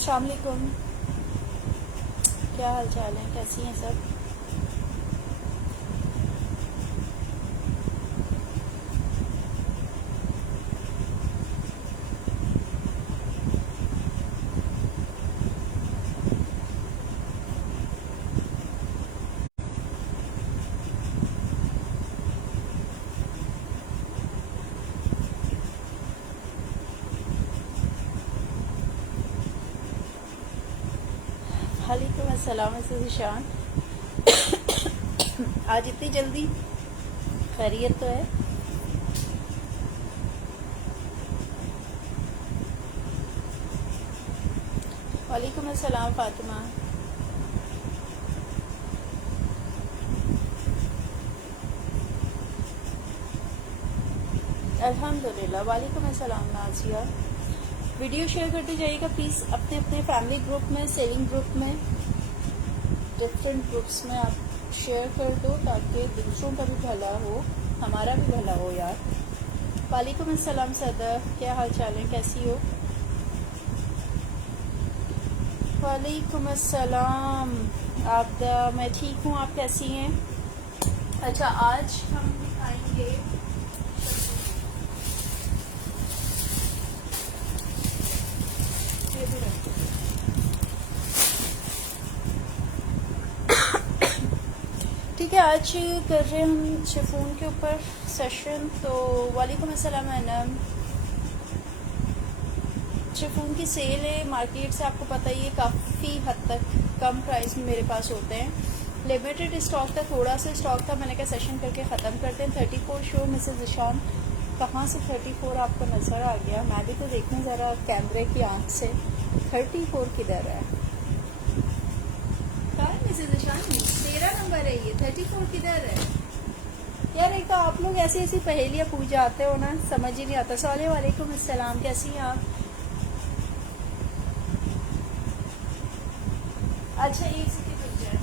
अस्सलाम वालेकुम, क्या हाल चाल है, कैसी हैं सब। वालेकुम अस्सलाम ज़िशान। आज इतनी जल्दी, खैरियत तो है। वालेकुम अस्सलाम फातिमा। अल्हम्दुलिल्लाह। वालेकुम अस्सलाम नाजिया। वीडियो शेयर करते जाइएगा प्लीज़, अपने अपने फैमिली ग्रुप में, सेलिंग ग्रुप में, डिफरेंट ग्रुप्स में आप शेयर कर दो ताकि दूसरों का भी भला हो, हमारा भी भला हो यार। वालेकुम अस्सलाम सदर, क्या हाल चाल है, कैसी हो। वालेकुम अस्सलाम आबदा, मैं ठीक हूँ, आप कैसी हैं। अच्छा, आज हम दिखाएंगे ठीक है, आज कर रहे हैं हम शिफॉन के ऊपर सेशन। तो वालेकुम अस्सलाम अनम। शिफॉन की सेल है, मार्केट से आपको पता ही है काफ़ी हद तक कम प्राइस में मेरे पास होते हैं। लिमिटेड स्टॉक था, थोड़ा सा स्टॉक था, मैंने कहा सेशन करके ख़त्म करते हैं। 34 शो मिसेस ईशान, कहाँ से 34 आपको नज़र आ गया, मैं भी तो देखने ज़रा कैमरे की आंख से। 34 किधर है, कहाँ है मिसेस ईशान, 13 नंबर है ये, 34 किधर है यार। एक तो आप लोग ऐसी ऐसी पहेलियाँ पूछ जाते हो ना, समझ ही नहीं आता। सॉले वालेकुम अस्सलाम, कैसी हैं आप। अच्छा, एक सेकंड रुक जाए।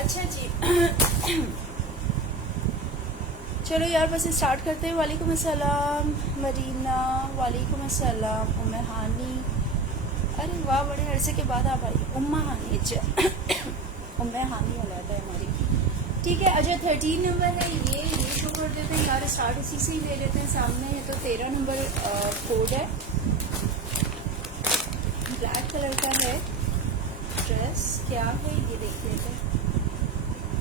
अच्छा जी चलो यार, बस स्टार्ट करते हैं। वालेकुम अस्सलाम मरीना, वालेकुम अस्सलाम उम्मे हानी। अरे वाह, बड़े अरसे के बाद आप आई। उम्मा हानी, अच्छा उम्मे हानी वाला था हमारी। ठीक है, अच्छा 13 नंबर है ये शो कर देते हैं यार, स्टार्ट इसी से ही ले लेते हैं। सामने है तो 13 नंबर कोड है, ब्लैक कलर का है। ड्रेस क्या है ये देख लेते हैं।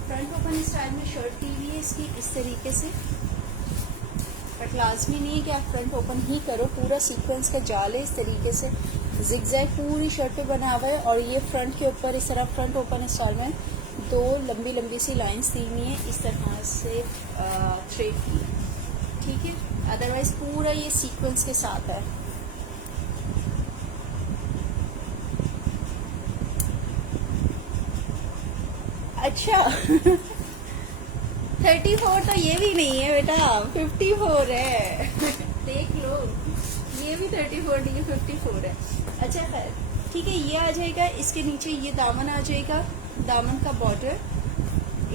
फ्रंट ओपन स्टाइल में शर्ट की हुई है इसकी, इस तरीके से। बट लाजमी नहीं है कि आप फ्रंट ओपन ही करो, पूरा सीक्वेंस का जाल है इस तरीके से, जिगजैग पूरी शर्ट पे बना हुआ है। और ये फ्रंट के ऊपर इस तरह फ्रंट ओपन स्टाइल में 2 लंबी लंबी सी लाइंस दी हुई है, इस तरह से थ्रेड की है। ठीक है, अदरवाइज पूरा ये सीक्वेंस के साथ है। अच्छा 34 तो ये भी नहीं है बेटा, 54 है देख लो, ये भी 34 नहीं है, 54 है। अच्छा खैर ठीक है, ये आ जाएगा। इसके नीचे ये दामन आ जाएगा, दामन का बॉर्डर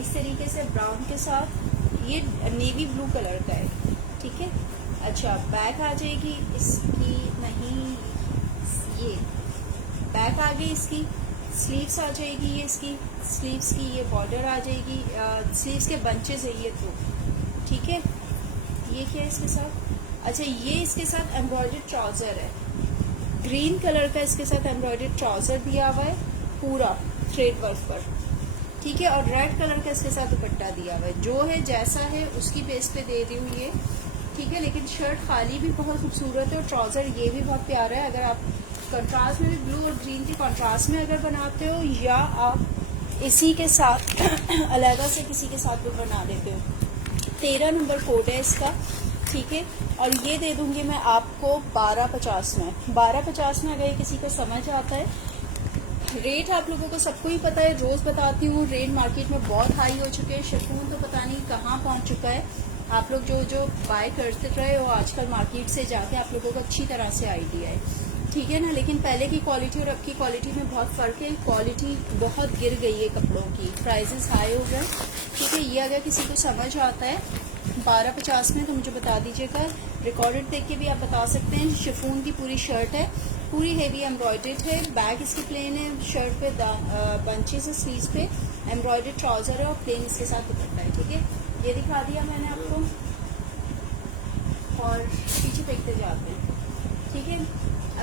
इस तरीके से ब्राउन के साथ, ये नेवी ब्लू कलर का है। ठीक है, अच्छा बैक आ जाएगी इसकी, नहीं ये बैक आ गई इसकी। स्लीव्स आ जाएगी ये इसकी, स्लीव्स की ये बॉर्डर आ जाएगी, स्लीव्स के बंचेस है ये तो। ठीक है, ये क्या है इसके साथ। अच्छा, ये इसके साथ एम्ब्रॉयडर्ड ट्राउजर है, ग्रीन कलर का इसके साथ एम्ब्रॉयडर्ड ट्राउजर दिया हुआ है पूरा थ्रेड वर्क पर। ठीक है, और रेड कलर का इसके साथ दुपट्टा दिया हुआ है। जो है जैसा है उसकी बेस पे दे रही हूँ ये। ठीक है, लेकिन शर्ट खाली भी बहुत खूबसूरत है और ट्राउजर ये भी बहुत प्यारा है। अगर आप कंट्रास्ट में भी ब्लू और ग्रीन के कंट्रास्ट में अगर बनाते हो, या आप इसी के साथ अलग से किसी के साथ भी बना देते हो। 13 नंबर कोड है इसका। ठीक है, और ये दे दूंगी मैं आपको 1250 में। 1250 में अगर किसी को समझ आता है रेट आप लोगों को सबको ही पता है, रोज बताती हूँ, रेट मार्केट में बहुत हाई हो चुके हैं। शिफॉन तो पता नहीं कहाँ पहुँच चुका है। आप लोग जो बाय करते रहे हो आजकल मार्केट से जाके, आप लोगों को अच्छी तरह से आइडिया है, ठीक है ना। लेकिन पहले की क्वालिटी और अब की क्वालिटी में बहुत फ़र्क है। क्वालिटी बहुत गिर गई है कपड़ों की, प्राइसेस हाई हो गए, ठीक है। ये अगर किसी को समझ आता है 1250 में तो मुझे बता दीजिएगा। रिकॉर्डेड देख के भी आप बता सकते हैं। शिफॉन की पूरी शर्ट है, पूरी हेवी एम्ब्रॉयडेड है, बैक इसकी प्लेन है, शर्ट पे बंचेस है, स्लीव्स पे एम्ब्रॉयडेड ट्राउजर है और प्लेन इसके साथ दुपट्टा है, ठीक है। ये दिखा दिया मैंने आपको और पीछे देखते जाते हैं, ठीक है।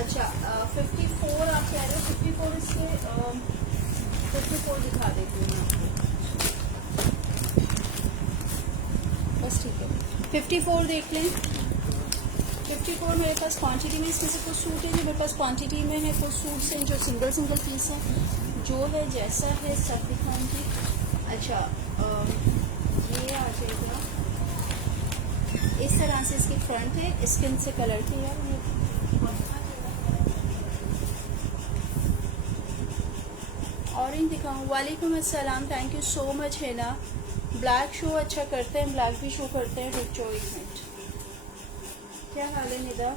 अच्छा 54 आप कह रहे हो, 54 इसके 54 दिखा देती हूँ मैं आपको, बस ठीक है। 54 देख लें। 54 मेरे पास क्वांटिटी में इसमें से कुछ सूट है जो मेरे पास क्वांटिटी में है, कुछ सूट्स हैं जो सिंगल सिंगल पीस है, जो है जैसा है सब दिखाऊंगी। अच्छा ये आ जाएगा इस तरह से, इसकी फ्रंट है, स्किन से कलर की यार, ऑरेंज दिखाऊँ। वालेकुम अस्सलाम, थैंक यू सो मच है ना। ब्लैक शो अच्छा करते हैं, ब्लैक भी शो करते हैं, रुक जाओ 1 मिनट। क्या हाल है निदा?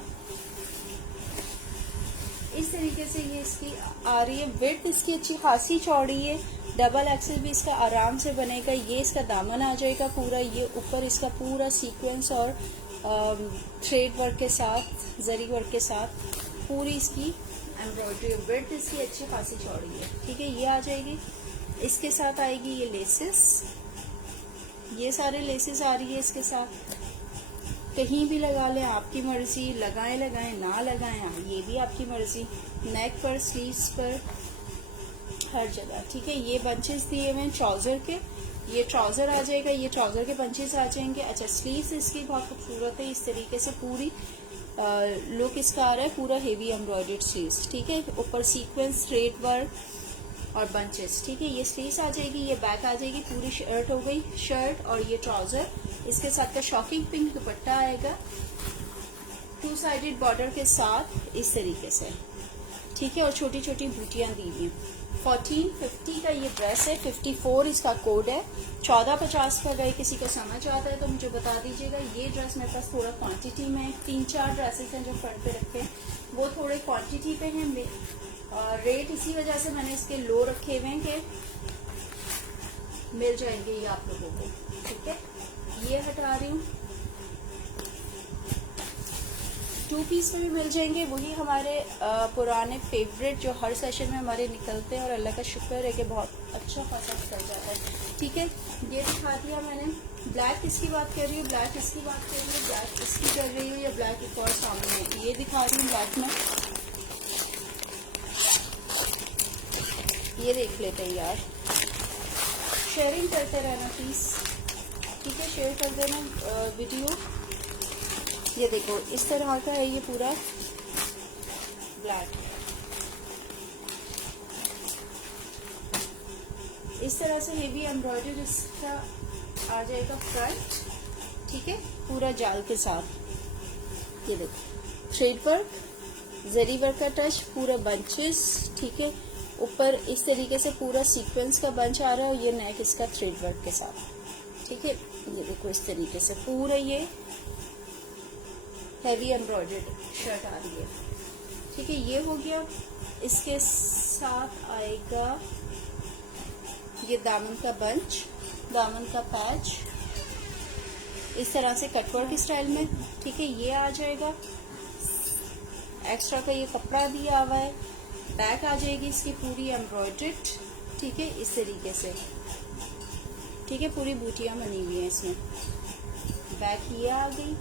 इस तरीके से ये इसकी आ रही है, विड्थ इसकी अच्छी खासी चौड़ी है, डबल एक्सेल भी इसका आराम से बनेगा। ये इसका दामन आ जाएगा पूरा, ये ऊपर इसका पूरा सीक्वेंस और थ्रेड वर्क के साथ, जरी वर्क के साथ पूरी इसकी एम्ब्रॉयडरी, विड्थ इसकी अच्छी खासी चौड़ी है, ठीक है। ये आ जाएगी, इसके साथ आएगी ये लेसेस, ये सारे लेसेस आ रही है इसके साथ। कहीं भी लगा लें, आपकी मर्जी, लगाएं लगाएं ना लगाएं ये भी आपकी मर्जी। नेक पर, स्लीव्स पर, हर जगह, ठीक है। ये बंचेस दिए हुए हैं ट्राउजर के, ये ट्राउजर आ जाएगा, ये ट्राउजर के बंचेस आ जाएंगे। अच्छा स्लीव्स इसकी बहुत खूबसूरत है, इस तरीके से पूरी लुक इसका आ रहा है, पूरा हेवी एम्ब्रॉयडर्ड स्लीव्स, ठीक है। ऊपर सीक्वेंस, थ्रेड वर्क और बंचेस, ठीक है। ये स्लीव्स आ जाएगी, ये बैक आ जाएगी, पूरी शर्ट हो गई, शर्ट और ये ट्राउजर, इसके साथ का शॉकिंग पिंक दुपट्टा आएगा 2 साइडेड बॉर्डर के साथ इस तरीके से, ठीक है। और छोटी छोटी बूटियां दी हुई। 1450 का ये ड्रेस है, 54 इसका कोड है। 1450 का अगर किसी को समझ आता है तो मुझे बता दीजिएगा। ये ड्रेस मेरे पास थोड़ा क्वांटिटी में, 3-4 ड्रेसेस हैं जो फ्रंट पे रखे हैं, वो थोड़े क्वांटिटी पे हैं। रेट इसी वजह से मैंने इसके लो रखे हुए हैं कि मिल जाएंगे ये आप लोगों को, ठीक है। ये हटा रही हूँ, 2 पीस में भी मिल जाएंगे, वही हमारे पुराने फेवरेट जो हर सेशन में हमारे निकलते हैं और अल्लाह का शुक्र है कि बहुत अच्छा खासा निकल जाता है, ठीक है। ये दिखा दिया मैंने। ब्लैक किसकी बात कर रही हूँ, ब्लैक किसकी बात कर रही हूँ, ब्लैक इसकी कर रही हूँ या ब्लैक एक और सामने है, ये दिखा रही हूँ ब्लैक में। ये देख लेते हैं यार, शेयरिंग करते रहना प्लीज़, ठीक है। शेयर कर देना वीडियो। ये देखो इस तरह का है ये पूरा ब्लैक, इस तरह से हेवी एम्ब्रॉयडरी इसका आ जाएगा फ्रंट, ठीक है, पूरा जाल के साथ। ये देखो थ्रेड वर्क, जरी वर्क का टच, पूरा बंचेस, ठीक है। ऊपर इस तरीके से पूरा सीक्वेंस का बंच आ रहा है और ये नेक इसका थ्रेड वर्क के साथ, ठीक है। ये देखो इस तरीके से पूरा ये हैवी एम्ब्रॉयडर्ड शर्ट आ रही है, ठीक है। ये हो गया, इसके साथ आएगा ये दामन का बंच, दामन का पैच इस तरह से कटवर्क स्टाइल में, ठीक है। ये आ जाएगा, एक्स्ट्रा का ये कपड़ा दिया हुआ है, बैक आ जाएगी इसकी पूरी एम्ब्रॉयडर्ड, ठीक है, इस तरीके से, ठीक है। पूरी बूटियां बनी हुई हैं इसमें, बैक ये आ गई,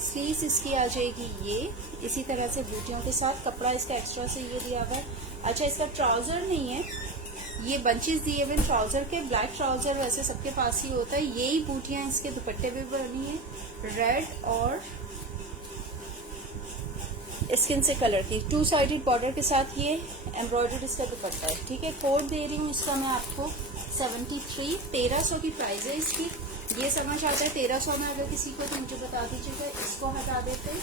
स्लीव्स इसकी आ जाएगी ये इसी तरह से बूटियों के साथ, कपड़ा इसका एक्स्ट्रा से ये दिया हुआ है। अच्छा इसका ट्राउजर नहीं है, ये बंचेस दिए हुए ट्राउजर के, ब्लैक ट्राउजर वैसे सबके पास ही होता है। यही बूटियां इसके दुपट्टे पे बनी है, रेड और स्किन से कलर की, 2 साइडेड बॉर्डर के साथ ये एम्ब्रॉयडर्ड इसका दुपट्टा है, ठीक है। कोड दे रही हूँ इसका मैं आपको 73, 1300 की प्राइस है इसकी। ये समझ आता है 1300 में अगर किसी को तो मुझे बता दीजिएगा, इसको हटा देते हैं,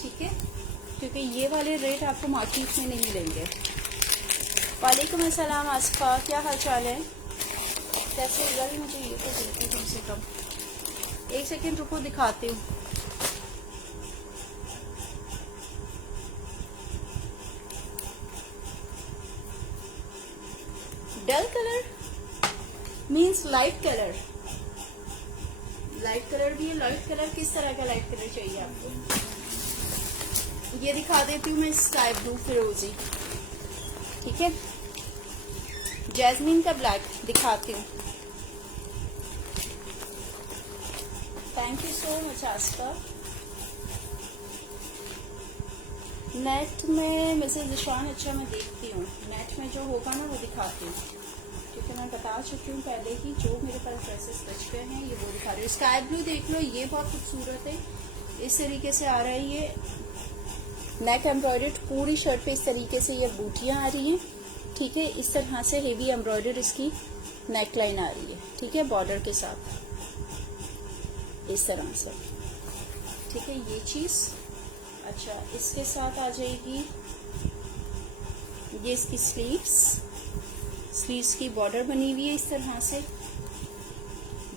ठीक है, क्योंकि ये वाले रेट आपको मार्केट में नहीं मिलेंगे। वालेकुम अस्सलाम आसफा, क्या हाल चाल है? कैसे इधर मुझे ये तो देखिए कम से कम। एक सेकंड रुको, दिखाती हूँ। Dull colour means light colour. Light colour भी है। लाइट कलर किस तरह का लाइट कलर चाहिए आपको? ये दिखा देती हूँ मैं, स्काई ब्लू फिरोजी, ठीक है। जैस्मीन का ब्लैक दिखाती हूँ। Thank you so much Aastha. Net में मिसेज ईशान, अच्छा मैं देखती हूँ। नेट में जो होगा ना वो दिखाती हूँ, क्योंकि मैं बता चुकी हूँ पहले ही जो मेरे पास ड्रेसेस बच गए हैं ये वो दिखा रही हूँ। स्काई ब्लू देख लो, ये बहुत खूबसूरत है। इस तरीके से आ रहा है ये नेक एम्ब्रॉयडर्ड, पूरी शर्ट पे इस तरीके से ये बूटियां आ रही हैं, ठीक है। इस तरह से हेवी एम्ब्रॉयडर्ड इसकी नेक लाइन आ रही है, ठीक है, बॉर्डर के साथ इस तरह से, ठीक है। ये चीज अच्छा, इसके साथ आ जाएगी ये इसकी स्लीव्स की बॉर्डर बनी हुई है इस तरह से।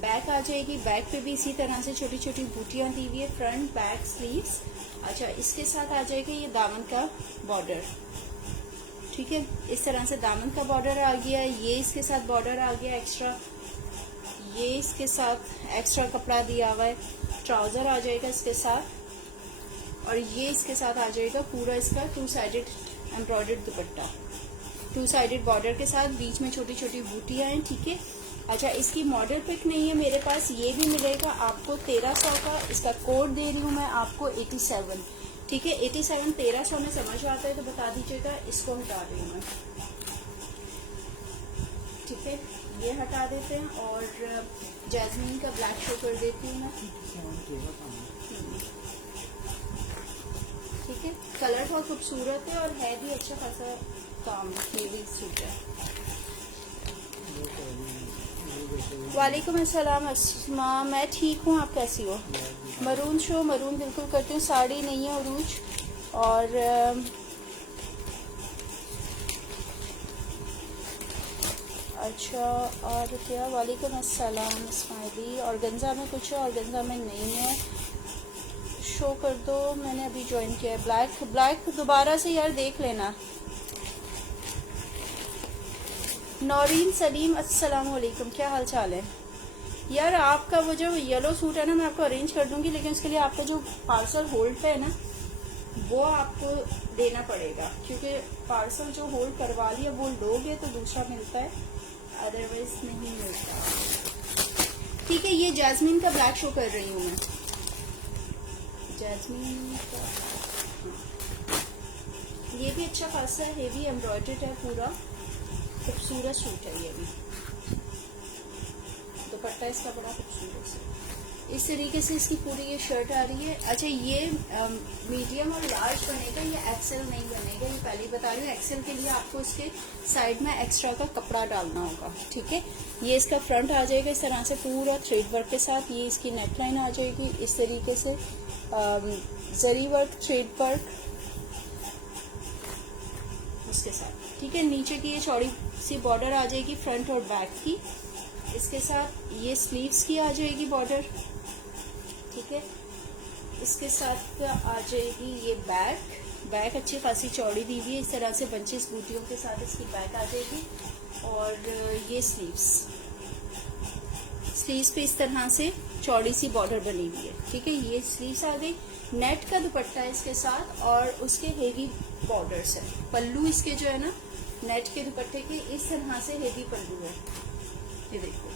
बैक आ जाएगी, बैक पे भी इसी तरह से छोटी छोटी बूटियां दी हुई है, फ्रंट बैक स्लीव्स। अच्छा, इसके साथ आ जाएगा ये दामन का बॉर्डर, ठीक है। इस तरह से दामन का बॉर्डर आ गया। ये इसके साथ बॉर्डर आ गया एक्स्ट्रा, ये इसके साथ एक्स्ट्रा कपड़ा दिया हुआ है। ट्राउजर आ जाएगा इसके साथ, और ये इसके साथ आ जाएगा पूरा इसका 2 साइडेड एम्ब्रॉयडर्ड दुपट्टा, 2 साइडेड बॉर्डर के साथ, बीच में छोटी छोटी बूटियां हैं, ठीक है। अच्छा, इसकी मॉडल पिक नहीं है मेरे पास, ये भी मिलेगा आपको 1300 का। इसका कोड दे रही हूँ मैं आपको 87, ठीक है। 87 1300 में समझ आता है तो बता दीजिएगा। इसको हटा रही हूँ मैं, ठीक है, ये हटा देते हैं। और जैस्मीन का ब्लैक शो कर देती हूँ मैं, ठीक है। कलर बहुत खूबसूरत है और है भी अच्छा खासा काम, हेवी सूट है। वालेकुम अस्सलाम अस्मा, मैं ठीक हूँ, आप कैसी हो? मरून शो, मरून बिल्कुल करती हूँ, साड़ी नहीं है उरूज। और अच्छा, और क्या? वालेकुम अस्सलाम इस्माइली। ऑर्गेन्जा में कुछ है? ऑर्गेन्जा में नहीं है, शो कर दो, मैंने अभी ज्वाइन किया है। ब्लैक दोबारा से यार देख लेना। नौरीन सलीम, अस्सलाम वालेकुम, क्या हाल चाल है यार? आपका वो जो येलो सूट है ना, मैं आपको अरेंज कर दूंगी, लेकिन उसके लिए आपका जो पार्सल होल्ड पे है ना वो आपको देना पड़ेगा, क्योंकि पार्सल जो होल्ड करवा लिया वो लोगे तो दूसरा मिलता है, अदरवाइज नहीं मिलता, ठीक है। ये जैस्मीन का ब्लैक शो कर रही हूँ मैं, जैस्मीन का। ये भी अच्छा खासा हेवी एम्ब्रॉयडर्ड है, पूरा खूबसूरत सूट है। ये भी दुपट्टा इसका बड़ा खूबसूरत है, इस तरीके से इसकी पूरी ये शर्ट आ रही है। अच्छा, ये मीडियम और लार्ज बनेगा, ये एक्सेल नहीं बनेगा, ये पहले ही बता रही हूँ। एक्सेल के लिए आपको इसके साइड में एक्स्ट्रा का कपड़ा डालना होगा, ठीक है। ये इसका फ्रंट आ जाएगा इस तरह से पूरा थ्रेड वर्क के साथ। ये इसकी नेक लाइन आ जाएगी इस तरीके से, जरी वर्क, थ्रेड वर्क उसके साथ, ठीक है। नीचे की ये चौड़ी सी बॉर्डर आ जाएगी फ्रंट और बैक की, इसके साथ ये स्लीव्स की आ जाएगी बॉर्डर, ठीक है। इसके साथ आ जाएगी ये बैक अच्छी खासी चौड़ी दी हुई है, इस तरह से बंचेस बूटियों के साथ इसकी बैक आ जाएगी। और ये स्लीव्स पे इस तरह से चौड़ी सी बॉर्डर बनी हुई है, ठीक है। ये स्लीव्स आ गई। नेट का दुपट्टा है इसके साथ और उसके हेवी बॉर्डर्स है। पल्लू इसके जो है ना नेट के दुपट्टे के इस तरह से हेवी पल्लू है, ये देखो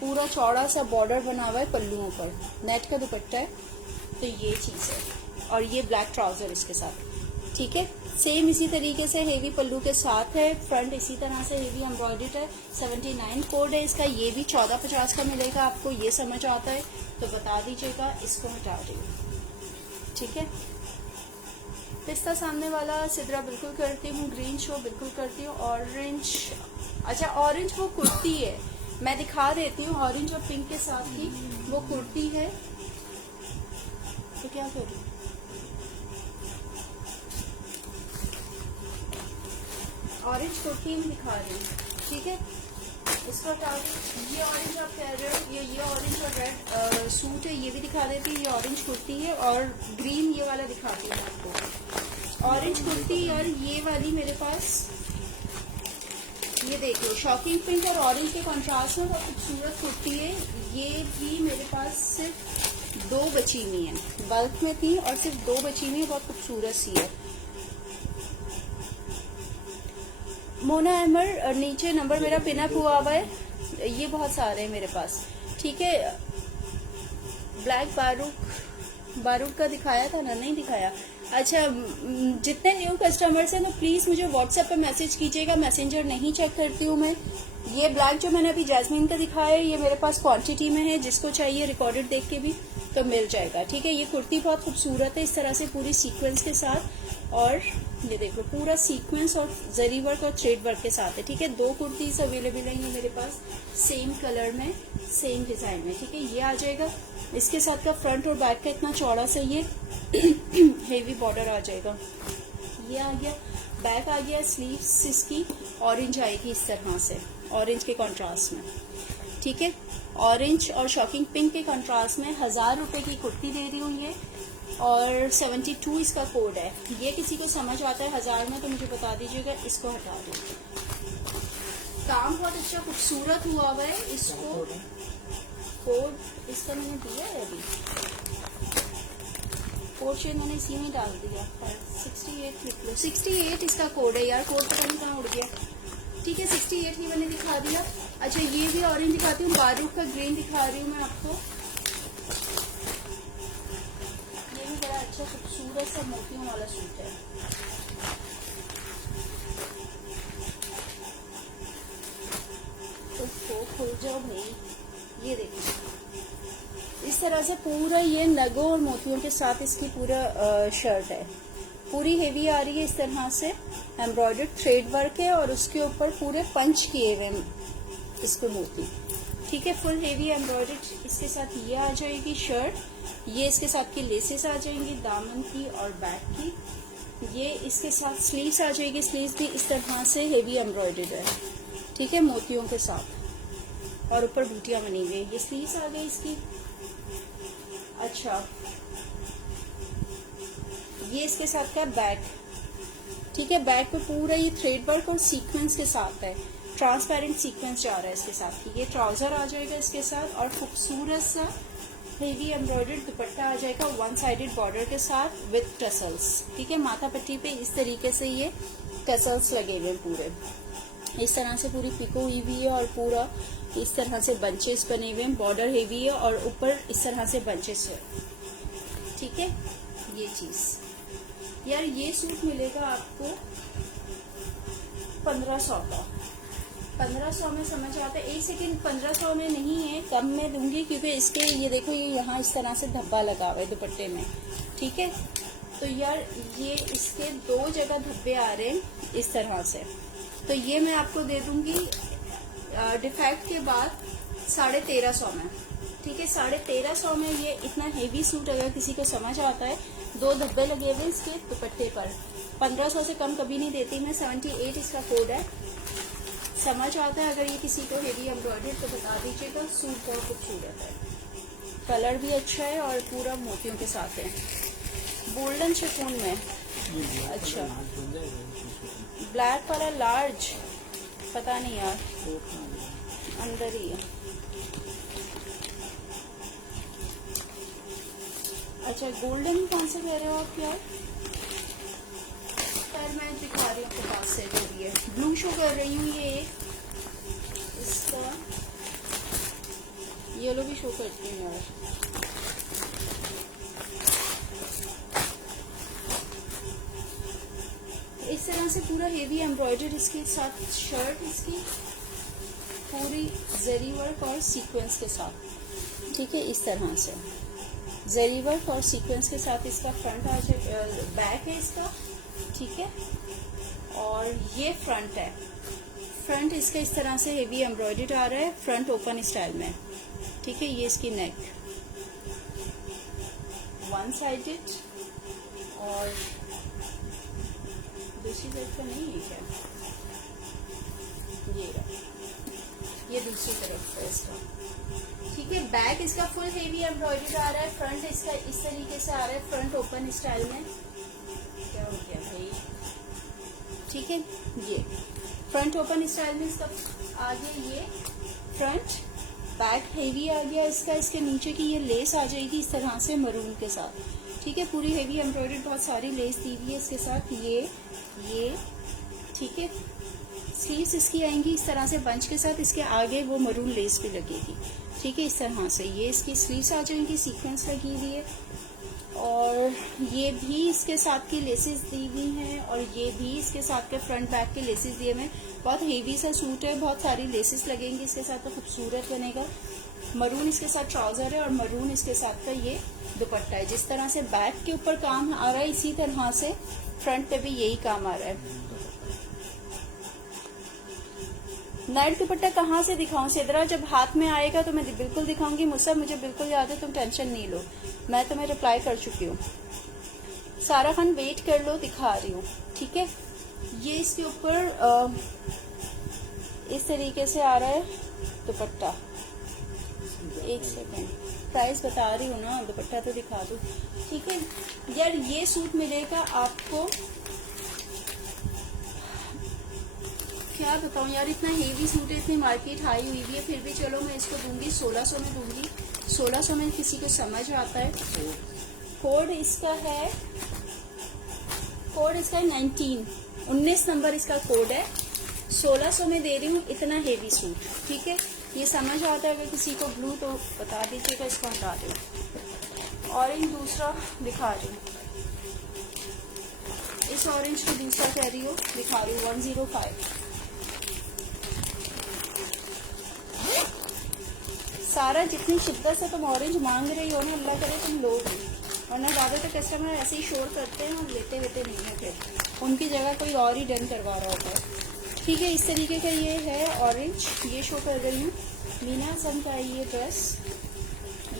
पूरा चौड़ा सा बॉर्डर बना हुआ है पल्लुओं पर, नेट का दुपट्टा है, तो ये चीज है। और ये ब्लैक ट्राउजर इसके साथ, ठीक है। सेम इसी तरीके से हेवी पल्लू के साथ है, फ्रंट इसी तरह से हेवी एम्ब्रॉयडर्ड है। 79 कोड है इसका, ये भी 1450 का मिलेगा आपको। ये समझ आता है तो बता दीजिएगा, इसको हटा दीजिए, ठीक है। पिस्ता सामने वाला सिदरा बिल्कुल करती हूँ, ग्रीन शो बिल्कुल करती हूँ, ऑरेंज, अच्छा ऑरेंज वो कुर्ती है, मैं दिखा देती हूँ। ऑरेंज और पिंक के साथ की वो कुर्ती है, तो क्या करूँ, ऑरेंज कुर्ती में दिखा रही हूँ, ठीक है। इसका टारगेट ये ऑरेंज आप कह रहे हो, ये ऑरेंज और रेड सूट है, ये भी दिखा देती है। ये ऑरेंज कुर्ती है और ग्रीन ये वाला दिखाती हूँ आपको। ऑरेंज कुर्ती और ये वाली मेरे पास, ये देख लो, शॉकिंग पिंक और ऑरेंज के कॉन्ट्रास्ट में बहुत खूबसूरत कुर्ती है। ये भी मेरे पास सिर्फ 2 बची हुई हैं, बल्क में थी और सिर्फ 2 बची हुई है, बहुत खूबसूरत सी है। मोना अहमर नीचे नंबर मेरा पिनअप हुआ हुआ है, ये बहुत सारे हैं मेरे पास, ठीक है। ब्लैक बारूक का दिखाया था ना, नहीं दिखाया। अच्छा, जितने न्यू कस्टमर्स हैं तो प्लीज़ मुझे व्हाट्सएप पे मैसेज कीजिएगा, मैसेंजर नहीं चेक करती हूँ मैं। ये ब्लैक जो मैंने अभी जैस्मिन का दिखाया है, ये मेरे पास क्वांटिटी में है, जिसको चाहिए रिकॉर्डेड देख के भी तो मिल जाएगा, ठीक है। ये कुर्ती बहुत खूबसूरत है, इस तरह से पूरी सीक्वेंस के साथ, और ये देखो पूरा सीक्वेंस और जरी वर्क और थ्रेड वर्क के साथ है, ठीक है। 2 कुर्तीज अवेलेबल हैं ये मेरे पास, सेम कलर में, सेम डिजाइन में, ठीक है। ये आ जाएगा, इसके साथ का फ्रंट और बैक का इतना चौड़ा सा ये हेवी बॉर्डर आ जाएगा। ये आ गया, बैक आ गया, स्लीव्स इसकी ऑरेंज आएगी इस तरह से, ऑरेंज के कॉन्ट्रास्ट में, ठीक है। ऑरेंज और शॉकिंग पिंक के कॉन्ट्रास्ट में 1000 रुपए की कुर्ती दे रही हूँ ये, और 72 इसका कोड है। ये किसी को समझ आता है 1000 में तो मुझे बता दीजिएगा, इसको हटा दो। काम बहुत अच्छा खूबसूरत हुआ हुआ है। इसको कोड इसका मैंने दिया है, अभी कोड शेयर मैंने इसी में डाल दिया, 68 लिख लो, 68 इसका कोड है यार, कोड पता नहीं कहाँ उड़ गया, ठीक है। 68 ही मैंने दिखा दिया। अच्छा, ये भी ऑरेंज दिखाती हूँ, बारूक का ग्रीन दिखा रही हूँ मैं आपको। ये भी बड़ा अच्छा खूबसूरत सा मोतियों वाला सूट है। तो खुल जाओ भाई, ये देखिए इस तरह से पूरा ये नगों और मोतियों के साथ इसकी पूरा शर्ट है, पूरी हेवी आ रही है इस तरह से, एम्ब्रॉयडर्ड थ्रेड वर्क है और उसके ऊपर पूरे पंच किए हुए इसको मोती, ठीक है। फुल हेवी एम्ब्रॉयडर्ड, इसके साथ ये आ जाएगी शर्ट, ये इसके साथ की लेसेस आ जाएंगी दामन की और बैक की, ये इसके साथ स्लीव्स आ जाएगी, स्लीव्स भी इस तरह से हेवी एम्ब्रॉयडर्ड है, ठीक है, मोतियों के साथ, और ऊपर बूटियां बनी हुई है। ये स्लीव्स आ गई इसकी। अच्छा, ये इसके साथ का बैक, ठीक है, बैक पे पूरा ये थ्रेड वर्क और सीक्वेंस के साथ है, ट्रांसपेरेंट सीक्वेंस जा रहा है इसके साथ। ये ट्राउजर आ जाएगा इसके साथ और खूबसूरत सा हेवी एम्ब्रॉयडर्ड दुपट्टा आ जाएगा 1 साइडेड बॉर्डर के साथ विथ टसल्स, ठीक है। माथा पट्टी पे इस तरीके से ये टसल्स लगे हुए पूरे, इस तरह से पूरी पिको हुई हुई है और पूरा इस तरह से बंचेस बने हुए हैं, बॉर्डर हेवी है और ऊपर इस तरह से बंचेस है, ठीक है। ये चीज यार, ये सूट मिलेगा आपको 1500 का, 1500 में समझ आता है। एक सेकेंड, 1500 में नहीं है, कम में दूंगी क्योंकि इसके ये देखो, ये यहाँ इस तरह से धब्बा लगा हुआ है दुपट्टे में, ठीक है। तो यार ये इसके 2 जगह धब्बे आ रहे हैं इस तरह से, तो ये मैं आपको दे दूंगी डिफेक्ट के बाद 1350 में, ठीक है। 1350 में ये इतना हेवी सूट अगर किसी को समझ आता है, 2 धब्बे लगे हुए इसके दुपट्टे पर, 1500 से कम कभी नहीं देती मैं। 78 इसका कोड है, समझ आता है अगर ये किसी को हेवी एम्ब्रॉयडरी तो बता दीजिएगा। सूट बहुत खूबसूरत है, कलर भी अच्छा है और पूरा मोतियों के साथ है, गोल्डन शिफॉन में। अच्छा, ब्लैक वाला लार्ज पता नहीं यार, अंदर ही है। अच्छा, गोल्डन कौन से कह रहे हो आप यार? पर मैं दिखा रही हूँ आपके पास से, जो भी है ब्लू शो कर रही हूँ, ये एक इसका येलो भी शो करती हूँ यार। इस तरह से पूरा हेवी एम्ब्रॉयडरी इसके साथ शर्ट, इसकी पूरी जरी वर्क और सीक्वेंस के साथ, ठीक है। इस तरह से जरी वर्क और सीक्वेंस के साथ इसका फ्रंट आ जाए, बैक है इसका, ठीक है। और ये फ्रंट है, फ्रंट इसका इस तरह से हेवी एम्ब्रॉयडर्ड आ रहा है, फ्रंट ओपन स्टाइल में, ठीक है। ये इसकी नेक 1 साइडेड और दूसरी साइड का नहीं है क्या? ये रहा, ये दूसरी तरफ है इसका। ठीक है, बैक इसका फुल हेवी एम्ब्रॉयडरी आ रहा है, फ्रंट इसका इस तरीके से आ रहा है, फ्रंट ओपन स्टाइल में। क्या हो गया भाई? ठीक है, ये फ्रंट ओपन स्टाइल में इसका आ गया, ये फ्रंट। बैक हेवी आ गया इसका, इसके नीचे की ये लेस आ जाएगी इस तरह से मरून के साथ। ठीक है, पूरी हेवी एम्ब्रॉयडरी, बहुत सारी लेस दी हुई है इसके साथ, ये ठीक है। स्लीव्स इसकी आएंगी इस तरह से बंच के साथ, इसके आगे वो मरून लेस भी लगेगी। ठीक है, इस तरह से ये इसकी स्लीव्स आ जाएंगी, सीक्वेंस लगी हुई है, और ये भी इसके साथ की लेसेस दी हुई हैं, और ये भी इसके साथ के फ्रंट बैक के लेसेस दिए हुए। बहुत हेवी सा सूट है, बहुत सारी लेसेस लगेंगी इसके साथ, तो खूबसूरत बनेगा। मरून इसके साथ ट्राउजर है, और मरून इसके साथ का ये दुपट्टा है। जिस तरह से बैक के ऊपर काम आ रहा है, इसी तरह से फ्रंट पे भी यही काम आ रहा है। नाइट दुपट्टा कहाँ से दिखाऊं सिद्रा? जब हाथ में आएगा तो मैं बिल्कुल दिखाऊंगी। मुझे बिल्कुल याद है, तुम टेंशन नहीं लो, मैं तुम्हें रिप्लाई कर चुकी हूँ। सारा खान वेट कर लो, दिखा रही हूँ। ठीक है, ये इसके ऊपर इस तरीके से आ रहा है दुपट्टा। एक सेकेंड, प्राइस बता रही हूँ ना, दुपट्टा तो दिखा दूँ। ठीक है यार, ये सूट मिलेगा आपको, क्या बताऊँ यार, इतना हेवी सूट है, इतनी मार्केट हाई हुई है, फिर भी चलो मैं इसको दूंगी 1600 में दूंगी। 1600 में किसी को समझ आता है। कोड इसका है 19 नंबर इसका कोड है। 1600 में दे रही हूँ इतना हेवी सूट। ठीक है, ये समझ आता है, अगर किसी को ब्लू तो बता दीजिएगा, इसको हटा दो। ऑरेंज दूसरा दिखा रही हूँ, इस ऑरेंज को दूसरा कह रही हूँ, दिखा रही हूँ 105। सारा जितनी शिद्दत से तुम ऑरेंज मांग रही हो ना, अल्लाह करे तुम लोग, वरना ज़्यादा तो कस्टमर ऐसे ही शोर करते हैं और लेते नहीं है, फिर उनकी जगह कोई और ही डन करवा रहा होता है। ठीक है, इस तरीके का ये है ऑरेंज, ये शो कर रही हूँ। मीना हसन का ये ड्रेस,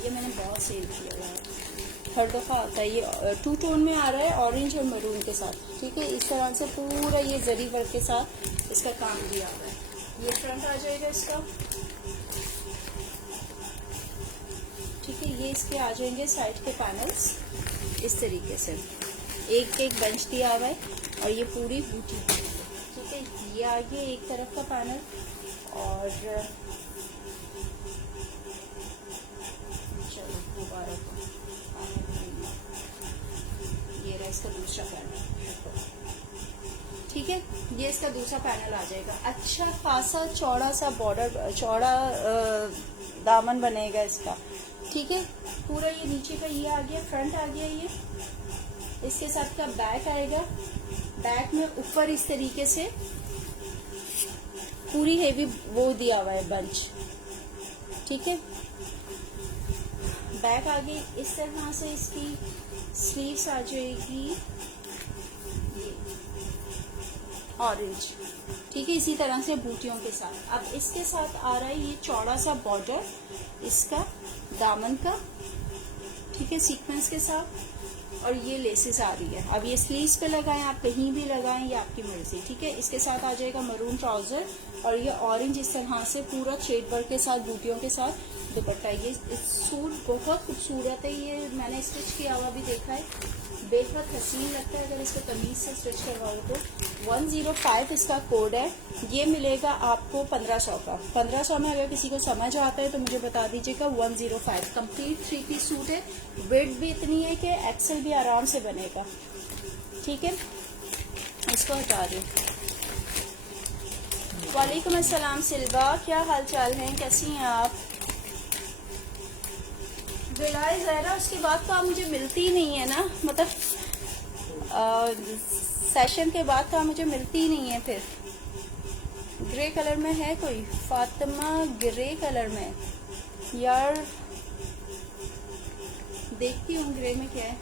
ये मैंने बहुत सेल किया हुआ है, हर दफ़ा आता है। ये 2 टोन में आ रहा है, ऑरेंज और मरून के साथ। ठीक है, इस तरह से पूरा ये जरी वर्क के साथ इसका काम भी आ रहा है। ये फ्रंट आ जाएगा इसका। ठीक है, ये इसके आ जाएंगे साइड के पैनल्स इस तरीके से, एक एक बंच दिया हुआ है, और ये पूरी बूटी। ठीक है, ये आगे एक तरफ का पैनल, और चलो दोबारा ये रहा इसका दूसरा पैनल। ठीक है, ये इसका दूसरा पैनल आ जाएगा। अच्छा खासा चौड़ा सा बॉर्डर, चौड़ा दामन बनेगा इसका। ठीक है, पूरा ये नीचे का ये आ गया, फ्रंट आ गया, ये इसके साथ का बैक आएगा। बैक में ऊपर इस तरीके से पूरी हेवी वो दिया हुआ है बंच। ठीक है, बैक आगे इस तरह से इसकी स्लीव्स आ जाएगी, ये ऑरेंज। ठीक है, इसी तरह से बूटियों के साथ। अब इसके साथ आ रहा है ये चौड़ा सा बॉर्डर इसका दामन का। ठीक है, सीक्वेंस के साथ, और ये लेसेस आ रही है। अब ये स्लीव्स पे लगाएं, आप कहीं भी लगाएं, ये आपकी मर्जी। ठीक है, इसके साथ आ जाएगा मरून ट्राउजर, और ये ऑरेंज इस तरह से पूरा शेड वर्क के साथ बूटियों के साथ दुपट्टा। ये सूट बहुत खूबसूरत है, ये मैंने स्टिच किया हुआ भी देखा है, बेहद हसीन लगता है अगर इसको तमीज से स्टिच करवाओ तो। 105 इसका कोड है। ये मिलेगा आपको 1500 का। 1500 में अगर किसी को समझ आता है तो मुझे बता दीजिएगा। 105 कंप्लीट 3 पीस सूट है, वेट भी इतनी है कि एक्सेल भी आराम से बनेगा। ठीक है, इसको हटा दें। वालेकुम अस्सलाम सिल्वा, क्या हाल चाल है, कैसी हैं आप? जुलाई ज़हरा, उसके बाद तो आप मुझे मिलती ही नहीं है ना, मतलब सेशन के बाद तो आप मुझे मिलती ही नहीं है। फिर ग्रे कलर में है कोई? फातिमा ग्रे कलर में, यार देखती हूँ ग्रे में क्या है।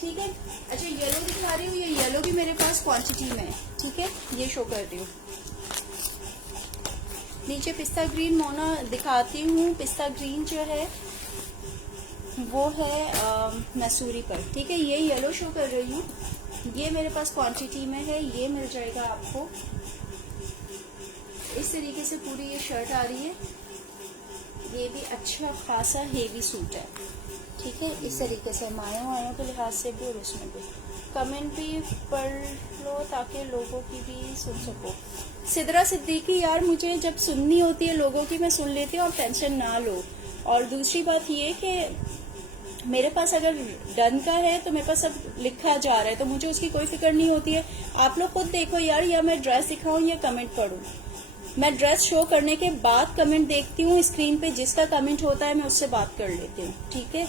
ठीक है, अच्छा येलो दिखा रही हूँ, ये येलो भी मेरे पास क्वांटिटी में है। ठीक है, ये शो कर रही हूँ। नीचे पिस्ता ग्रीन मोना दिखाती हूँ। पिस्ता ग्रीन जो है वो है मैसूरी पर। ठीक है, ये येलो शो कर रही हूँ, ये मेरे पास क्वांटिटी में है, ये मिल जाएगा आपको इस तरीके से पूरी ये शर्ट आ रही है। ये भी अच्छा खासा हेवी सूट है, ठीक है। इस तरीके से मायों के लिहाज से भी और उसमें भी। कमेंट भी पढ़ लो ताकि लोगों की भी सुन सको। सिद्रा सिद्दीकी, यार मुझे जब सुननी होती है लोगों की मैं सुन लेती हूँ, आप टेंशन ना लो। और दूसरी बात ये कि मेरे पास अगर डन का है तो मेरे पास सब लिखा जा रहा है, तो मुझे उसकी कोई फिक्र नहीं होती है। आप लोग खुद देखो यार, या मैं ड्रेस दिखाऊं या कमेंट पढ़ूं। मैं ड्रेस शो करने के बाद कमेंट देखती हूँ, स्क्रीन पे जिसका कमेंट होता है मैं उससे बात कर लेती हूँ, ठीक है।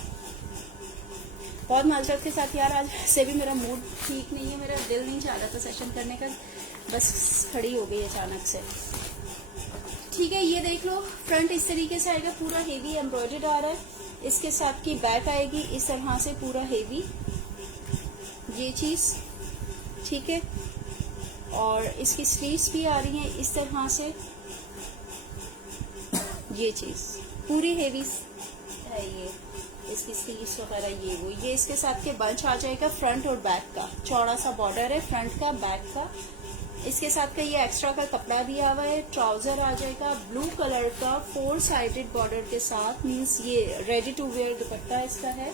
बहुत माजरत के साथ यार, आज से भी मेरा मूड ठीक नहीं है, मेरा दिल नहीं चाह रहा था सेशन करने का, बस खड़ी हो गई अचानक से, ठीक है। ये देख लो, फ्रंट इस तरीके से आएगा, पूरा हेवी एम्ब्रॉयडर्ड आ रहा है। इसके साथ की बैक आएगी इस तरह से पूरा हेवी, ये चीज, ठीक है। और इसकी स्लीव्स भी आ रही हैं इस तरह से, ये चीज पूरी हेवी है। ये इसकी स्लीव्स वगैरह ये इसके साथ के बंच आ जाएगा फ्रंट और बैक का। चौड़ा सा बॉर्डर है फ्रंट का बैक का। इसके साथ का ये एक्स्ट्रा का कपड़ा दिया हुआ है। ट्राउजर आ जाएगा ब्लू कलर का 4 साइडेड बॉर्डर के साथ, मीन्स ये रेडी टू वेयर दुपट्टा इसका है।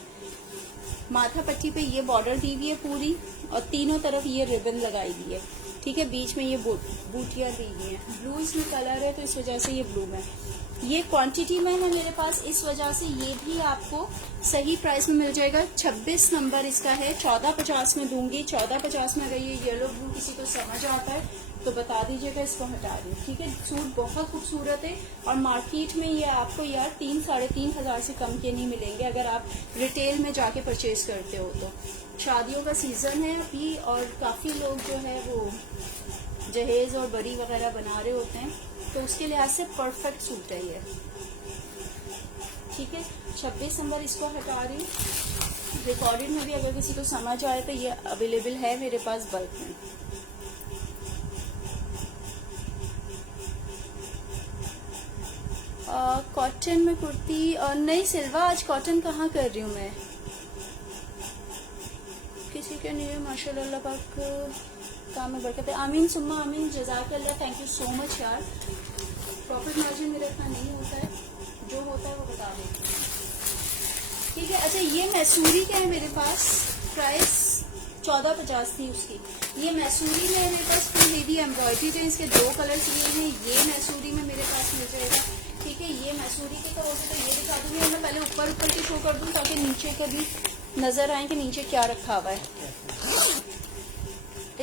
माथा पट्टी पे ये बॉर्डर दी हुई है पूरी, और तीनों तरफ ये रिबन लगाई हुई है, ठीक है। बीच में ये बूटियां दी हुई हैं। ब्लू इसमें कलर है तो इस वजह से ये ब्लू में, ये क्वांटिटी में है मेरे पास, इस वजह से ये भी आपको सही प्राइस में मिल जाएगा। 26 नंबर इसका है, 1450 में दूंगी। 1450 में अगर ये येलो ब्लू किसी को समझ आता है तो बता दीजिएगा, इसको हटा रही हूँ, ठीक है। सूट बहुत खूबसूरत है और मार्केट में ये आपको यार 3-3.5 हजार से कम के नहीं मिलेंगे अगर आप रिटेल में जाके परचेज करते हो तो। शादियों का सीजन है अभी और काफी लोग जो है वो जहेज और बरी वगैरह बना रहे होते हैं, तो उसके लिहाज से परफेक्ट सूट है ये, ठीक है। 26 नंबर इसको हटा रही हूँ। रिकॉर्डेड में भी अगर किसी को समझ आए तो ये अवेलेबल है मेरे पास बल्क में। कॉटन में कुर्ती नहीं सिल्वा, आज कॉटन कहाँ कर रही हूँ मैं, किसी के नहीं, माशाल्लाह पाक काम में बरकत है। आमीन सुम्मा आमीन, जज़ाकल्लाह, थैंक यू सो मच यार। प्रॉफिट मार्जिन मेरा इतना नहीं होता है, जो होता है वो बता देती हूँ, ठीक है। अच्छा ये मैसूरी का है मेरे पास, प्राइस 1450 थी उसकी। ये मैसूरी में है मेरे पास, फुल हेवी एम्ब्रॉयडरी है, इसके 2 कलर्स लिए हैं। ये मैसूरी में मेरे पास मिल जाएगा, ठीक है। ये मैसूरी के तो होते तो ये दिखा दूंगी, मैं पहले ऊपर की शो कर दूं ताकि नीचे का भी नजर आए कि नीचे क्या रखा हुआ है।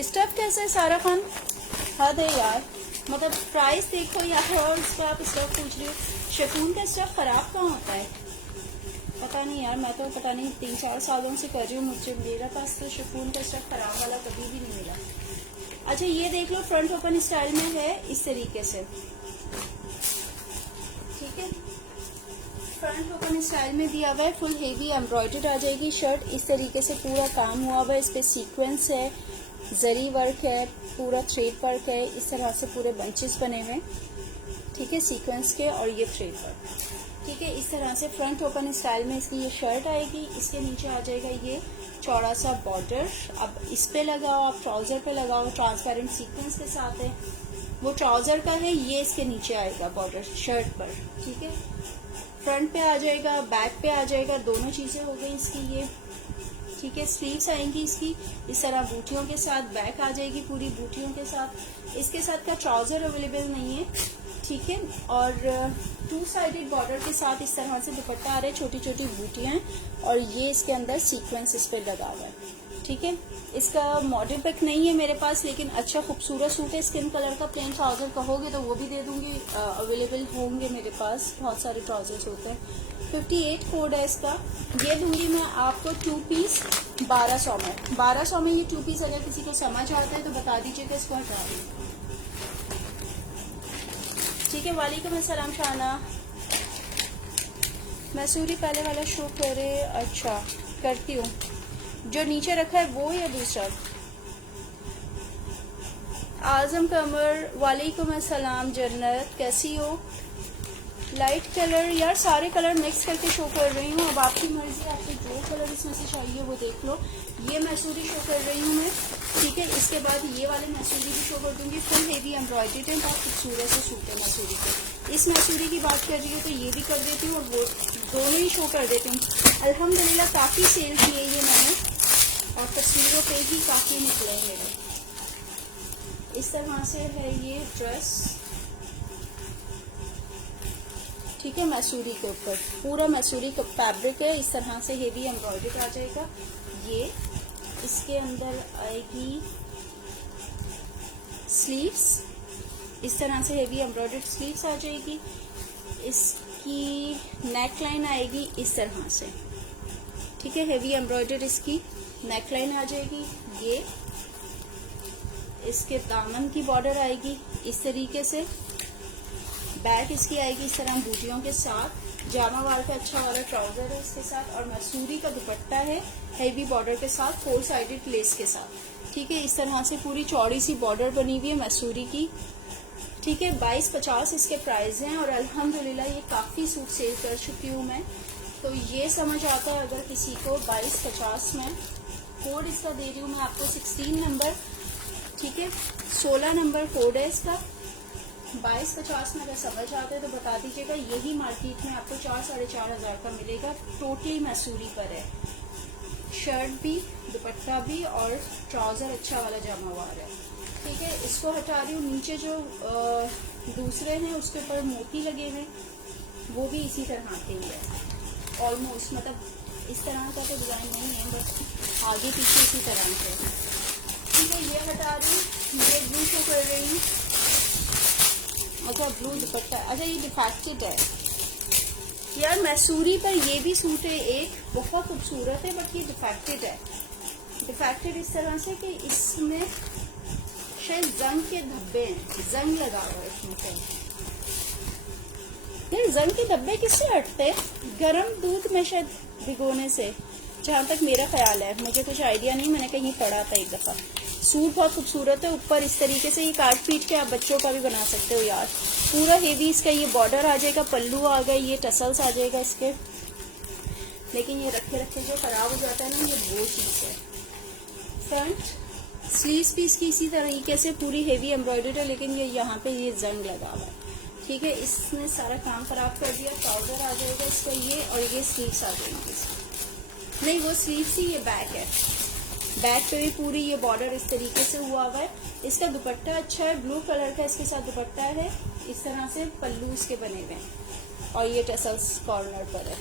स्टफ कैसा है सारा खान, हद है यार, मतलब प्राइस देखो यार और उस पर आप स्टफ पूछ रही हो। शिफॉन का स्टफ खराब कहाँ होता है पता नहीं यार, मैं तो पता नहीं 3-4 सालों से कर रही हूँ, मुझे मेरे पास तो शिफॉन का स्टफ खराब वाला कभी भी नहीं मिला। अच्छा ये देख लो, फ्रंट ओपन स्टाइल में है इस तरीके से, ठीक है। फ्रंट ओपन स्टाइल में दिया हुआ है, फुल हेवी एम्ब्रॉयडर्ड आ जाएगी शर्ट, इस तरीके से पूरा काम हुआ हुआ है। इस पे सीक्वेंस है, जरी वर्क है, पूरा थ्रेड वर्क है, इस तरह से पूरे बंचेस बने हुए, ठीक है, सीक्वेंस के, और ये थ्रेड वर्क, ठीक है। इस तरह से फ्रंट ओपन स्टाइल में इसकी ये शर्ट आएगी। इसके नीचे आ जाएगा ये चौड़ा सा बॉर्डर, अब इस पे लगाओ, आप ट्राउजर पे लगाओ, ट्रांसपेरेंट सीक्वेंस के साथ है, वो ट्राउजर का है, ये इसके नीचे आएगा बॉर्डर शर्ट पर, ठीक है। फ्रंट पे आ जाएगा, बैक पे आ जाएगा, दोनों चीजें हो गई इसकी ये, ठीक है। स्लीव्स आएंगी इसकी इस तरह बूटियों के साथ, बैक आ जाएगी पूरी बूटियों के साथ। इसके साथ का ट्राउजर अवेलेबल नहीं है, ठीक है। और 2 साइडेड बॉर्डर के साथ इस तरह से दुपट्टा आ रहा है, छोटी छोटी बूटियां, और ये इसके अंदर सीक्वेंस इस पे लगा हुआ है, ठीक है। इसका मॉडल पिक नहीं है मेरे पास, लेकिन अच्छा खूबसूरत सूट है। स्किन कलर का प्लेन ट्राउजर कहोगे तो वो भी दे दूंगी, अवेलेबल होंगे मेरे पास, बहुत सारे ट्राउजर्स होते हैं। 58 कोड है इसका, ये दूंगी मैं आपको 2 पीस 1200 में। 1200 में ये 2 पीस अगर किसी को समझ आता है तो बता दीजिएगा, इसको हटा दूँ, ठीक है। वालेकुम अस्सलाम शाना, मैसूरी पहले वाला शो करे, अच्छा करती हूँ, जो नीचे रखा है वो या दूसरा। आजम कमर, वालेकुम अस्सलाम जन्नत, कैसी हो। लाइट कलर, यार सारे कलर मिक्स करके शो कर रही हूँ, अब आपकी मर्जी, आपको जो कलर इसमें से चाहिए वो देख लो। ये मैसूरी शो कर रही हूँ मैं, ठीक है। इसके बाद ये वाले मैसूरी भी शो कर दूंगी, फुल हेवी एम्ब्रॉयडरी है, बहुत खूबसूरत से सूट है मैसूरी के। इस मैसूरी की बात कर रही हूँ तो ये भी कर देती हूँ और वो दोनों ही शो कर देती हूँ। अल्हम्दुलिल्लाह काफ़ी सेल किए ये मैंने, और तस्वीरों पे ही काफ़ी निकले मेरे। इस तरह से है ये ड्रेस, ठीक है। मैसूरी के ऊपर पूरा मैसूरी का फैब्रिक है, इस तरह से हेवी एम्ब्रॉयडरी आ जाएगा। ये इसके अंदर आएगी स्लीव्स, इस तरह से हेवी एम्ब्रॉयडर्ड स्लीव्स आ जाएगी। इसकी नेक लाइन आएगी इस तरह से, ठीक है। हेवी एम्ब्रॉयडर्ड इसकी नेक लाइन आ जाएगी। ये इसके दामन की बॉर्डर आएगी इस तरीके से। बैक इसकी आएगी इस तरह बूटियों के साथ, जामा वाल का अच्छा वाला ट्राउजर है इसके साथ, और मैसूरी का दुपट्टा है हेवी बॉर्डर के साथ, 4 साइडेड लेस के साथ, ठीक है। इस तरह से पूरी चौड़ी सी बॉर्डर बनी हुई है मैसूरी की, ठीक है। 2250 इसके प्राइस हैं, और अल्हम्दुलिल्लाह ये काफ़ी सूट सेल कर चुकी हूँ मैं। तो ये समझ आता है अगर किसी को 2250 में। कोड इसका दे रही हूँ मैं आपको 16 नंबर, ठीक है। 16 नंबर कोड है इसका। 2250 में अगर समझ आते हैं तो बता दीजिएगा। यही मार्केट में आपको 4-4.5 हज़ार का मिलेगा। टोटली मैसूरी पर है, शर्ट भी, दुपट्टा भी, और ट्राउजर अच्छा वाला जामावार है, ठीक है। इसको हटा रही हूँ। नीचे जो दूसरे हैं उसके ऊपर मोती लगे हुए, वो भी इसी तरह के ही है ऑलमोस्ट, मतलब इस तरह का तो डिज़ाइन नहीं है, बस आगे पीछे इसी तरह से, ठीक है। ये हटा रही हूँ। ये ब्लू शो कर रही हूँ, अच्छा ब्लू दुपट्टा, अच्छा ये डिफेक्टेड है यार। मैसूरी पर ये भी सूट है एक, बहुत खूबसूरत है, बट ये डिफेक्टेड है। डिफेक्टेड इस तरह से कि इसमें शायद जंग के धब्बे हैं, जंग लगा हुआ है इसमें कहीं। यार जंग के धब्बे किससे हटते हैं? गर्म दूध में शायद भिगोने से, जहाँ तक मेरा ख्याल है, मुझे कुछ आइडिया नहीं, मैंने कहीं पढ़ा था एक दफ़ा। सूट बहुत खूबसूरत है, ऊपर इस तरीके से ये काट पीट के आप बच्चों का भी बना सकते हो यार। पूरा हेवी इसका ये बॉर्डर आ जाएगा, पल्लू आ गए, ये टसल्स आ जाएगा इसके, लेकिन ये रखे रखे जो खराब हो जाता है ना, ये वो चीज़ है। फ्रंट स्लीव्स भी इसकी इसी तरीके से पूरी हेवी एम्ब्रॉयडरी है, लेकिन ये यहाँ पे ये जंग लगा हुआ है, ठीक है। इसने सारा काम खराब कर दिया। ट्राउजर आ जाएगा इसका ये, और ये स्लीव्स आ जाएंगे इसकी। नहीं वो स्लीव्स ही, ये बैक है। बैक पे भी पूरी ये बॉर्डर इस तरीके से हुआ है। इसका दुपट्टा अच्छा है, ब्लू कलर का इसके साथ दुपट्टा है, इस तरह से पल्लू इसके बने हुए हैं, और ये टसल्स कॉर्नर पर है।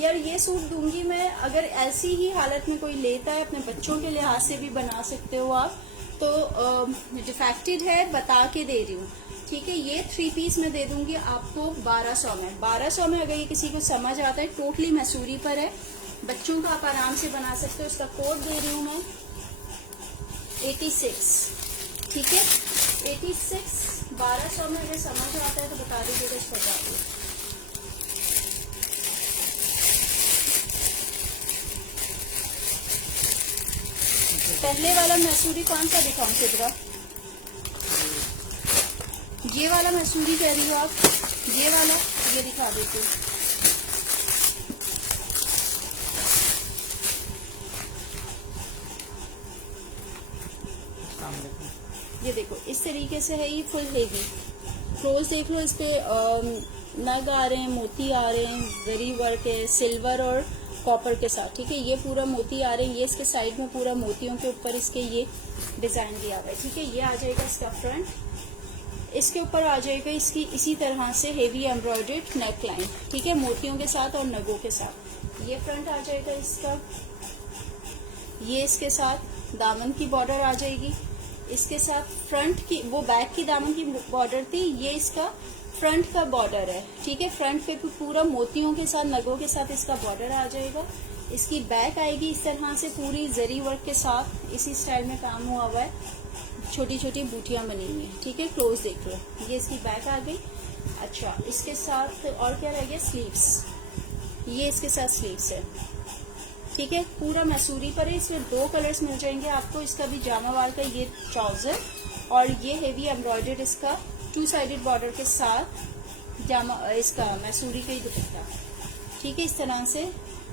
यार ये सूट दूंगी मैं, अगर ऐसी ही हालत में कोई लेता है, अपने बच्चों के लिहाज से भी बना सकते हो आप। तो डिफेक्टेड है, बता के दे रही हूँ, ठीक है। ये 3 पीस में दे दूंगी आपको 1200 में। 1200 में अगर ये किसी को समझ आता है, टोटली मैसूरी पर है, बच्चों का आप आराम से बना सकते हो। इसका कोड दे रही हूँ मैं 86, ठीक है। 86 1200 में अगर समझ आता है तो बता दीजिएगा, इसको बता दीजिए। पहले वाला मैसूरी कौन सा दिखाऊं सिद्रा? ये वाला मैसूरी कह रही हो आप? ये वाला, ये दिखा देती हूँ। ये देखो इस तरीके से है, ये फुल हेवी। क्लोज देख लो, इस पे नग आ रहे हैं, मोती आ रहे हैं, जरी वर्क है, सिल्वर और कॉपर के साथ, ठीक है। ये पूरा मोती आ रहे हैं, ये इसके साइड में पूरा मोतियों के ऊपर इसके ये डिजाइन दिया हुआ है, ठीक है। ये आ जाएगा इसका फ्रंट, इसके ऊपर आ जाएगा इसकी इसी तरह से हेवी एम्ब्रॉयडर्ड नेक लाइन, ठीक है, मोतियों के साथ और नगों के साथ। ये फ्रंट आ जाएगा इसका, ये इसके साथ दामन की बॉर्डर आ जाएगी, इसके साथ फ्रंट की, वो बैक की दामन की बॉर्डर थी, ये इसका फ्रंट का बॉर्डर है, ठीक है। फ्रंट पे पूरा मोतियों के साथ, नगों के साथ इसका बॉर्डर आ जाएगा। इसकी बैक आएगी इस तरह से पूरी जरी वर्क के साथ, इसी स्टाइल में काम हुआ हुआ है, छोटी छोटी बूटियां बनी हुई हैं, ठीक है। क्लोज देख लो, ये इसकी बैक आ गई। अच्छा, इसके साथ और क्या रह गया? स्लीव्स, ये इसके साथ स्लीव्स है, ठीक है। पूरा मैसूरी पर है, इसमें 2 कलर्स मिल जाएंगे आपको। इसका भी जामावार का ये ट्राउजर, और ये हेवी एम्ब्रॉयडर्ड इसका 2 साइडेड बॉर्डर के साथ जामा इसका मैसूरी का ही दुपट्टा। ठीक है, इस तरह से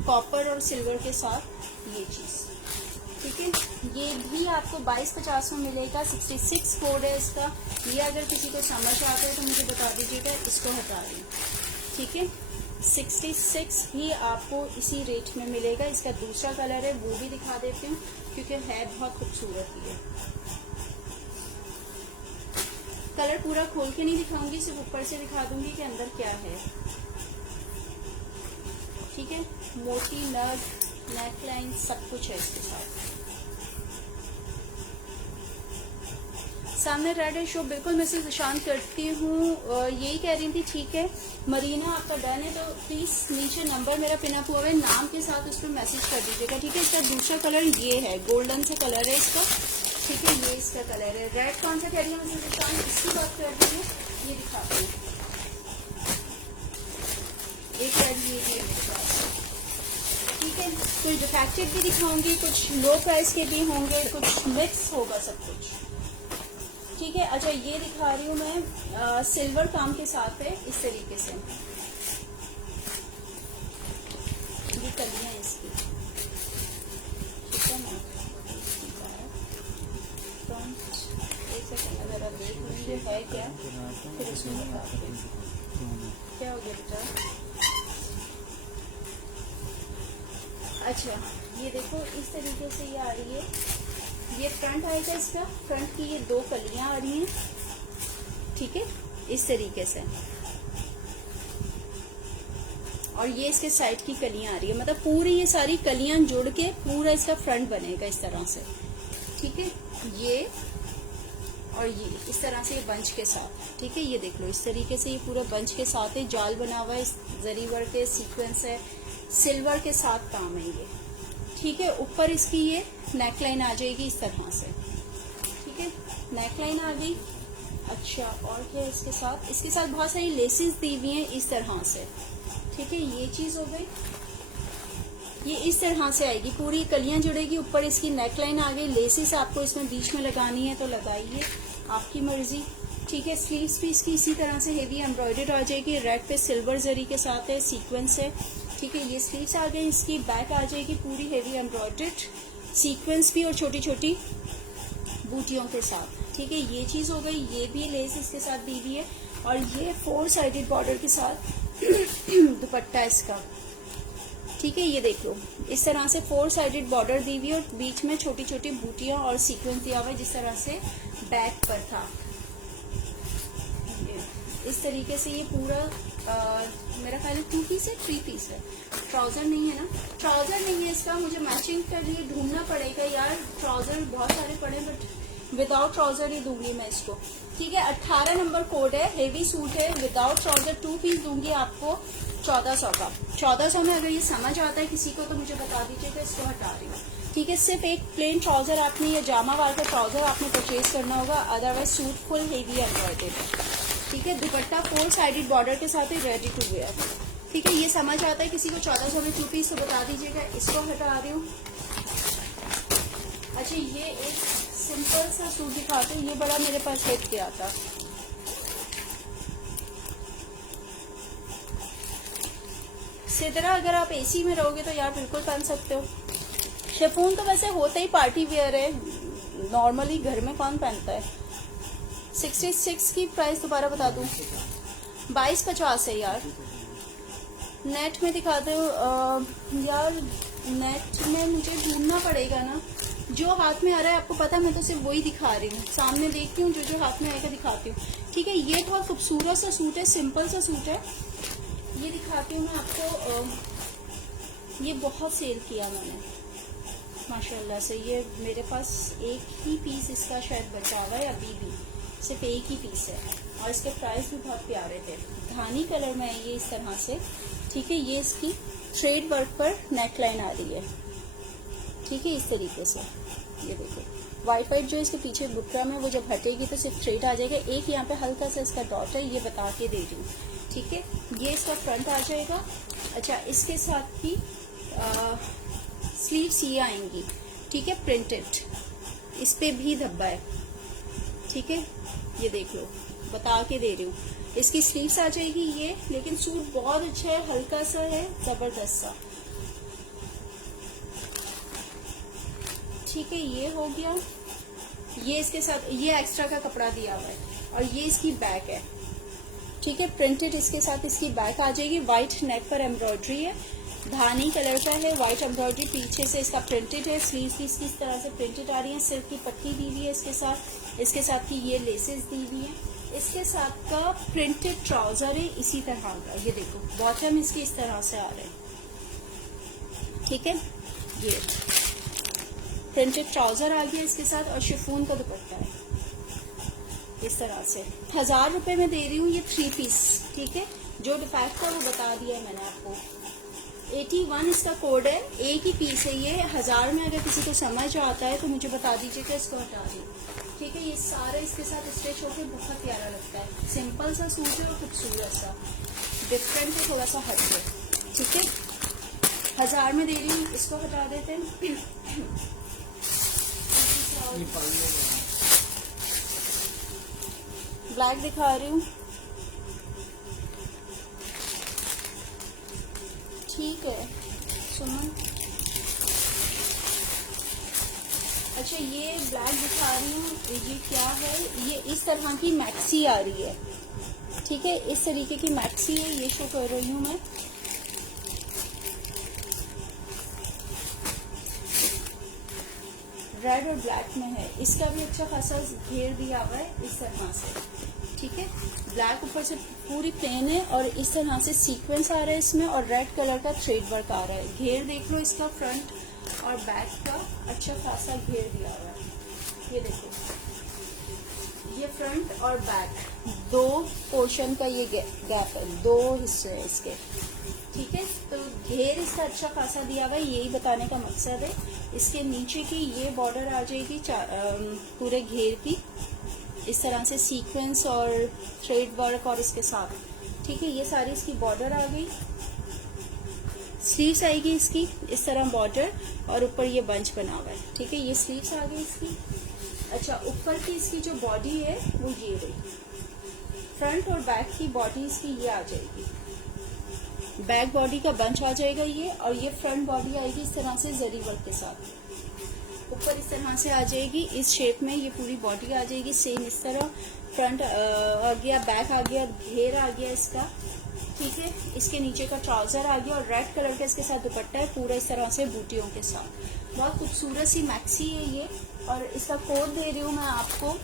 कॉपर और सिल्वर के साथ ये चीज। ठीक है, ये भी आपको 2250 में मिलेगा। 66 कोड है इसका। ये अगर किसी को समझ आता है तो मुझे बता दीजिएगा, इसको हटा दें। ठीक है, 66 भी आपको इसी रेट में मिलेगा। इसका दूसरा कलर है, वो भी दिखा देती हूँ क्योंकि है बहुत खूबसूरत। ये कलर पूरा खोल के नहीं दिखाऊंगी, सिर्फ ऊपर से दिखा दूंगी कि अंदर क्या है। ठीक है, मोटी नग, नेकलाइन सब कुछ है इसके साथ। सामने रेड है शो, बिल्कुल मैं से शांत करती हूँ। यही कह रही थी, ठीक है मरीना आपका डन है तो प्लीज नीचे नंबर मेरा पिनअप हुआ है, नाम के साथ उस पर मैसेज कर दीजिएगा। ठीक है, इसका दूसरा कलर ये है, गोल्डन सा कलर है इसका। ठीक है, ये इसका कलर है। रेड कौन सा कह रही है मुझे शांत, इसकी बात कर रही है। ये दिखाती हूँ, एक रेड ये है मेरे पास। ठीक है, कुछ डिफेक्टेड भी दिखाऊंगी, कुछ लो प्राइस के भी होंगे, कुछ मिक्स होगा सब कुछ। ठीक है, अच्छा ये दिखा रही हूँ मैं, सिल्वर काम के साथ है इस तरीके से। ये कलियां इसकी। ठीक है ना, एक सेकंड जरा देख लीजिए है क्या, फिर इसमें दिखाते हैं। क्या हो गया बेटा? अच्छा ये देखो, इस तरीके से ये आ रही है। ये फ्रंट आएगा इसका, फ्रंट की ये दो कलियां आ रही हैं। ठीक है, इस तरीके से, और ये इसके साइड की कलियां आ रही है। मतलब पूरी ये सारी कलियां जुड़ के पूरा इसका फ्रंट बनेगा इस तरह से। ठीक है, ये और ये इस तरह से ये बंच के साथ। ठीक है, ये देख लो इस तरीके से ये पूरा बंच के साथ है, जाल बना हुआ है, जरी वर्क के सीक्वेंस है, सिल्वर के साथ काम है ये। ठीक है, ऊपर इसकी ये नेकलाइन आ जाएगी इस तरह से। ठीक है, नेकलाइन आ गई। अच्छा और क्या है इसके साथ? इसके साथ बहुत सारी लेसेस दी हुई हैं इस तरह से। ठीक है, ये चीज हो गई। ये इस तरह से आएगी, पूरी कलियां जुड़ेगी, ऊपर इसकी नेकलाइन आ गई। लेसेस आपको इसमें बीच में लगानी है तो लगाइए, आपकी मर्जी। ठीक है, स्लीव्स भी इसकी इसी तरह से हेवी एम्ब्रॉयडर्ड आ जाएगी, रेड पे सिल्वर जरी के साथ है, सीक्वेंस है। ठीक है, ये स्लीव्स आ गई, इसकी बैक आ जाएगी पूरी हेवी एम्ब्रॉयडर्ड, सीक्वेंस भी और छोटी छोटी बूटियों के साथ। ठीक है, ये चीज हो गई। ये भी लेस इसके साथ दी हुई है, और ये 4 साइडेड बॉर्डर के साथ दुपट्टा इसका। ठीक है, ये देख लो इस तरह से 4 साइडेड बॉर्डर दी हुई है, और बीच में छोटी छोटी बूटियां और सीक्वेंस दिया हुआ है जिस तरह से बैक पर था। इस तरीके से ये पूरा मेरा ख्याल 2 पीस है, 3 पीस है। ट्राउजर नहीं है ना? ट्राउजर नहीं है इसका, मुझे मैचिंग के लिए ढूंढना पड़ेगा यार। ट्राउजर बहुत सारे पड़े, बट विदाउट ट्राउजर ही दूंगी मैं इसको। ठीक है, 18 नंबर कोड है, हेवी सूट है, विदाउट ट्राउजर 2 पीस दूंगी आपको 1400 का। 1400 में अगर ये समझ आता है किसी को तो मुझे बता दीजिएगा, इसको हटा रही हूँ। ठीक है, सिर्फ एक प्लेन ट्राउजर आपने या जामा वाला का ट्राउजर आपने परचेज करना होगा, otherwise suit full heavy embroidered. ठीक है, दुपट्टा 4 साइडेड बॉर्डर के साथ ही रेडी टू वेयर। ठीक है, ये समझ आता है किसी को 1400 में 2 पीस तो बता दीजिएगा, इसको हटा रही हूँ। अच्छा ये एक सिंपल सा सूट दिखाते हैं, ये बड़ा मेरे पास हिट गया था। सिदरा अगर आप एसी में रहोगे तो यार बिल्कुल पहन सकते हो। शिफॉन तो वैसे होता ही पार्टी वेयर है, नॉर्मली घर में कौन पहनता है। 66 की प्राइस दोबारा बता दूं, 2250 है यार। नेट में दिखाते हो यार, नेट में मुझे ढूंढना पड़ेगा ना, जो हाथ में आ रहा है आपको पता है, मैं तो सिर्फ वही दिखा रही हूँ, सामने देखती हूँ, जो हाथ में आएगा दिखाती हूँ। ठीक है, ये बहुत खूबसूरत सा सूट है, सिंपल सा सूट है, ये दिखाती हूँ मैं आपको। ये बहुत सेल किया मैंने माशाल्लाह से, ये मेरे पास एक ही पीस इसका शायद बचा हुआ है, अभी भी सिर्फ एक ही पीस है, और इसके प्राइस भी बहुत प्यारे थे। धानी कलर में है ये इस तरह से। ठीक है, ये इसकी थ्रेड वर्क पर नेकलाइन आ रही है। ठीक है, इस तरीके से ये देखो, वाइट वाइट जो इसके पीछे बुकरम है वो जब हटेगी तो सिर्फ थ्रेड आ जाएगा। एक यहाँ पे हल्का सा इसका डॉट है, ये बता के दे रही हूँ। ठीक है, ये इसका फ्रंट आ जाएगा। अच्छा, इसके साथ ही स्लीव्स ये आएंगी। ठीक है, प्रिंटेड, इस पे भी धब्बा है। ठीक है, ये देख लो, बता के दे रही हूँ। इसकी स्लीव्स आ जाएगी ये, लेकिन सूट बहुत अच्छा है, हल्का सा है, जबरदस्त सा। ठीक है, ये हो गया। ये इसके साथ ये एक्स्ट्रा का कपड़ा दिया हुआ है, और ये इसकी बैक है। ठीक है, प्रिंटेड इसके साथ इसकी बैक आ जाएगी। व्हाइट नेक पर एम्ब्रॉयडरी है, धानी कलर का है, व्हाइट एम्ब्रॉयडरी पीछे से इसका प्रिंटेड है। स्लीव्स की इसकी इस तरह से प्रिंटेड आ रही है, सिल्क की पट्टी दी हुई है इसके साथ। इसके साथ की ये लेसेस दी हुई है। इसके साथ का प्रिंटेड ट्राउजर है इसी तरह का, ये देखो बॉटम इसकी इस तरह से आ रहे हैं। ठीक है, ये प्रिंटेड ट्राउजर आ गया इसके साथ, और शिफॉन का दुपट्टा है इस तरह से। 1000 रुपए में दे रही हूँ ये 3 पीस। ठीक है, जो डिफेक्ट था वो बता दिया है मैंने आपको। 81 इसका कोड है, एक ही पीस है ये। 1000 में अगर किसी को समझ आता है तो मुझे बता दीजिएगा, इसको हटा दी। ठीक है, ये सारा इसके साथ स्टिच होकर बहुत प्यारा लगता है। सिंपल सा सूट है और खूबसूरत सा, डिफरेंट है, थोड़ा सा हट है। ठीक है, 1000 में दे रही हूँ, इसको हटा देते हैं। ब्लैक दिखा रही हूँ। ठीक है सुमन, अच्छा ये ब्लैक दिखा रही हूँ, ये क्या है, ये इस तरह की मैक्सी आ रही है। ठीक है, इस तरीके की मैक्सी है, ये शो कर रही हूँ मैं। रेड और ब्लैक में है, इसका भी अच्छा खासा घेर दिया हुआ है इस तरह से। ठीक है, ब्लैक ऊपर से पूरी प्लेन है, और इस तरह से सीक्वेंस आ रहा है इसमें, और रेड कलर का थ्रेड वर्क आ रहा है। घेर देख लो इसका, फ्रंट और बैक का अच्छा खासा घेर दिया हुआ है। ये देखो, ये फ्रंट और बैक दो पोर्शन का ये गैप है, 2 हिस्से हैं इसके। ठीक है, तो घेर इसका अच्छा खासा दिया हुआ है, यही बताने का मकसद है। इसके नीचे की ये बॉर्डर आ जाएगी पूरे घेर की, इस तरह से सीक्वेंस और थ्रेड वर्क और इसके साथ। ठीक है, ये सारी इसकी बॉर्डर आ गई। स्लीव्स आएगी इसकी इस तरह बॉर्डर, और ऊपर ये बंच बना हुआ है। ठीक है, ये स्लीव्स आ गई इसकी। अच्छा, ऊपर की इसकी जो बॉडी है वो ये रही, फ्रंट और बैक की बॉडी इसकी ये आ जाएगी। बैक बॉडी का बंच आ जाएगा ये, और ये फ्रंट बॉडी आएगी इस तरह से जरी वर्क के साथ। ऊपर इस तरह से आ जाएगी, इस शेप में ये पूरी बॉडी आ जाएगी सेम इस तरह। फ्रंट आ गया, बैक आ गया, घेर आ गया इसका। ठीक है, इसके नीचे का ट्राउजर आ गया, और रेड कलर का इसके साथ दुपट्टा है पूरा इस तरह से बूटियों के साथ। बहुत खूबसूरत सी मैक्सी है ये, और इसका कोड दे रही हूँ मैं आपको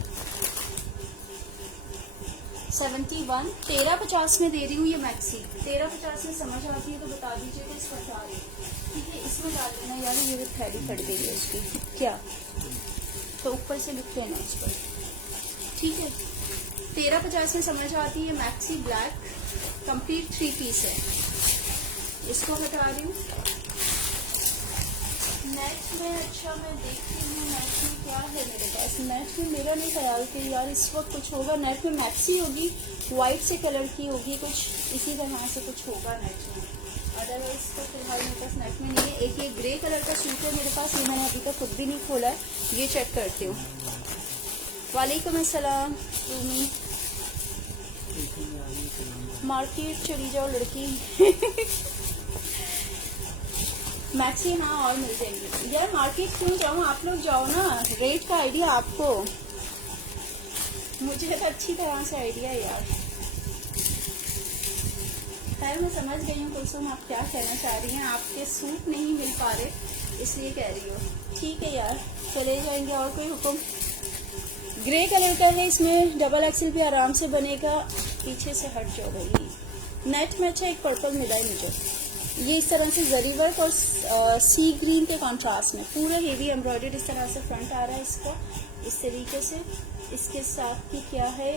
71। 1350 में दे रही हूँ ये मैक्सी। 1350 में समझ आती है तो बता दीजिएगा, इसका क्या है। ठीक है, इसमें डाल देना यार, ये थैली फट गई है उसकी क्या, तो ऊपर से लिख देना इस पर। ठीक है, 1350 में समझ आती है मैक्सी ब्लैक, कंप्लीट 3 पीस है। इसको हटा रही हूँ। नेट में अच्छा मैं देखती हूँ, नेट में क्या है मेरे पास। नेट में मेरा नहीं ख्याल कि यार इस वक्त कुछ होगा। नेट में मैक्सी होगी, वाइट से कलर की होगी, कुछ इसी तरह से कुछ होगा नेट में। अदरवाइज तो फिलहाल मेरे पास नेट में नहीं है। एक ये ग्रे कलर का सूट है मेरे पास, ये मैंने अभी तक खुद भी नहीं खोला है, ये चेक करती हूँ। वालेकुम अस्सलाम। मार्केट चली जाओ लड़की। मैक्सी हाँ और मिल जाएंगे यार, मार्केट क्यों जाऊँ, आप लोग जाओ ना, रेट का आइडिया आपको, मुझे तो अच्छी तरह से आइडिया है यार। खैर मैं समझ गई हूँ कुलसुम आप क्या कहना चाह रही हैं, आपके सूट नहीं मिल पा रहे इसलिए कह रही हो। ठीक है यार, चले जाएंगे। और कोई हुक्म। ग्रे कलर का है, इसमें डबल एक्सल भी आराम से बनेगा। पीछे से हट जाओ भाई। नेट में अच्छा एक पर्पल मिला है मुझे, ये इस तरह से जरी वर्क और सी ग्रीन के कॉन्ट्रास्ट में पूरा हेवी एम्ब्रॉयडर्ड इस तरह से फ्रंट आ रहा है इसका, इस तरीके से। इसके साथ की क्या है,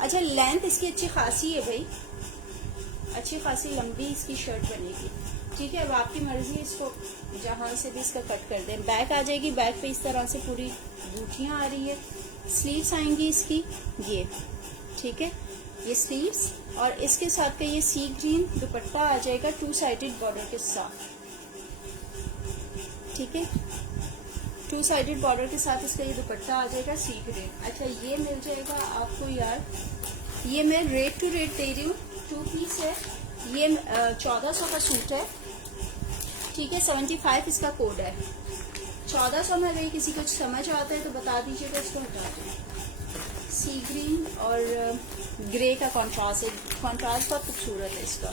अच्छा लेंथ इसकी अच्छी खासी है भाई, अच्छी खासी लंबी इसकी शर्ट बनेगी। ठीक है, अब आपकी मर्जी, इसको जहाँ से भी इसका कट कर दें। बैक आ जाएगी, बैक पे इस तरह से पूरी बूटियाँ आ रही है। स्लीव्स आएंगी इसकी ये, ठीक है, ये स्लीव्स, और इसके साथ का ये सी ग्रीन दुपट्टा आ जाएगा 2 साइडेड बॉर्डर के साथ। ठीक है, 2 साइडेड बॉर्डर के साथ इसका ये दुपट्टा आ जाएगा सी ग्रीन। अच्छा ये मिल जाएगा आपको यार ये मैं रेट टू रेट दे रही हूँ, 2 पीस है ये। 1400 का सूट है, ठीक है। 75 इसका कोड है। 1400 में अगर किसी को समझ आता है तो बता दीजिएगा, इसको हटा दें। सी ग्रीन और ग्रे का कॉन्ट्रास्ट है, कॉन्ट्रास्ट बहुत खूबसूरत है इसका।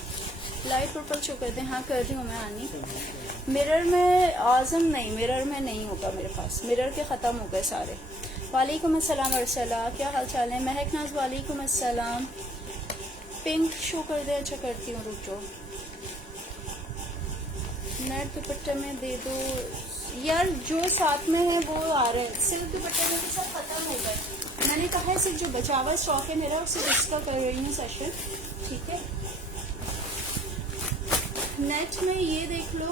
लाइट पर्पल शो कर दें। हाँ कर रही हूँ मैं आनी। मिरर में आजम नहीं, मिरर में नहीं होगा मेरे पास, मिरर के ख़त्म हो गए सारे। वालेकुम अस्सलाम अरसला, क्या हाल चाल है? महक नाज वालेकुम अस्सलाम। पिंक शो कर दे। अच्छा करती हूँ, रुक जाओ। नेट दुपट्टे में दे दो यार, जो साथ में है वो आ रहे हैं। सिल्क दुपट्टे में भी सब खत्म हो गए। मैंने कहा है सिर्फ जो बचा हुआ स्टॉक है मेरा, उससे इसका कर रही हूँ सेशन, ठीक है। नेट में ये देख लो।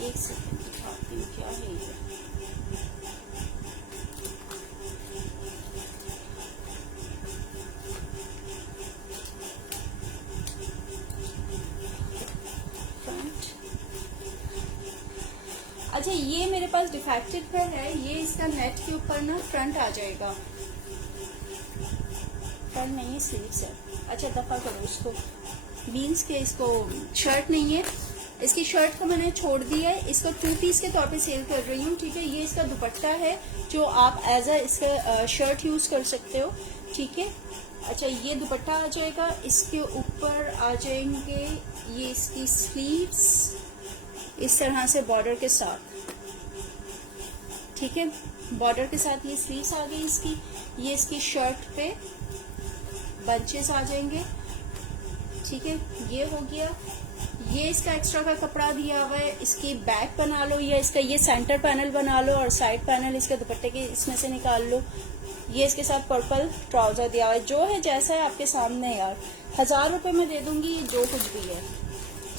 एक सेकंड दिखाती हूँ क्या है ये। अच्छा ये मेरे पास डिफेक्टेड पर है, ये इसका नेट के ऊपर ना फ्रंट आ जाएगा, फ्रंट नहीं स्लीव्स है। अच्छा दफा करो उसको, मीन्स के इसको शर्ट नहीं है, इसकी शर्ट को मैंने छोड़ दिया है, इसको 2 पीस के तौर पे सेल कर रही हूँ, ठीक है। ये इसका दुपट्टा है जो आप एज अ इसका शर्ट यूज कर सकते हो, ठीक है। अच्छा ये दुपट्टा आ जाएगा, इसके ऊपर आ जाएंगे ये इसकी स्लीव्स इस तरह से बॉर्डर के साथ, ठीक है। बॉर्डर के साथ ये स्लीव्स आ गई इसकी। ये इसकी शर्ट पे बंचेस आ जाएंगे, ठीक है। ये हो गया। ये इसका एक्स्ट्रा का कपड़ा दिया हुआ है, इसकी बैक बना लो या इसका ये सेंटर पैनल बना लो और साइड पैनल इसके दुपट्टे के इसमें से निकाल लो। ये इसके साथ पर्पल ट्राउजर दिया हुआ है, जो है जैसा है आपके सामने यार। 1000 रुपए में दे दूंगी जो कुछ भी है,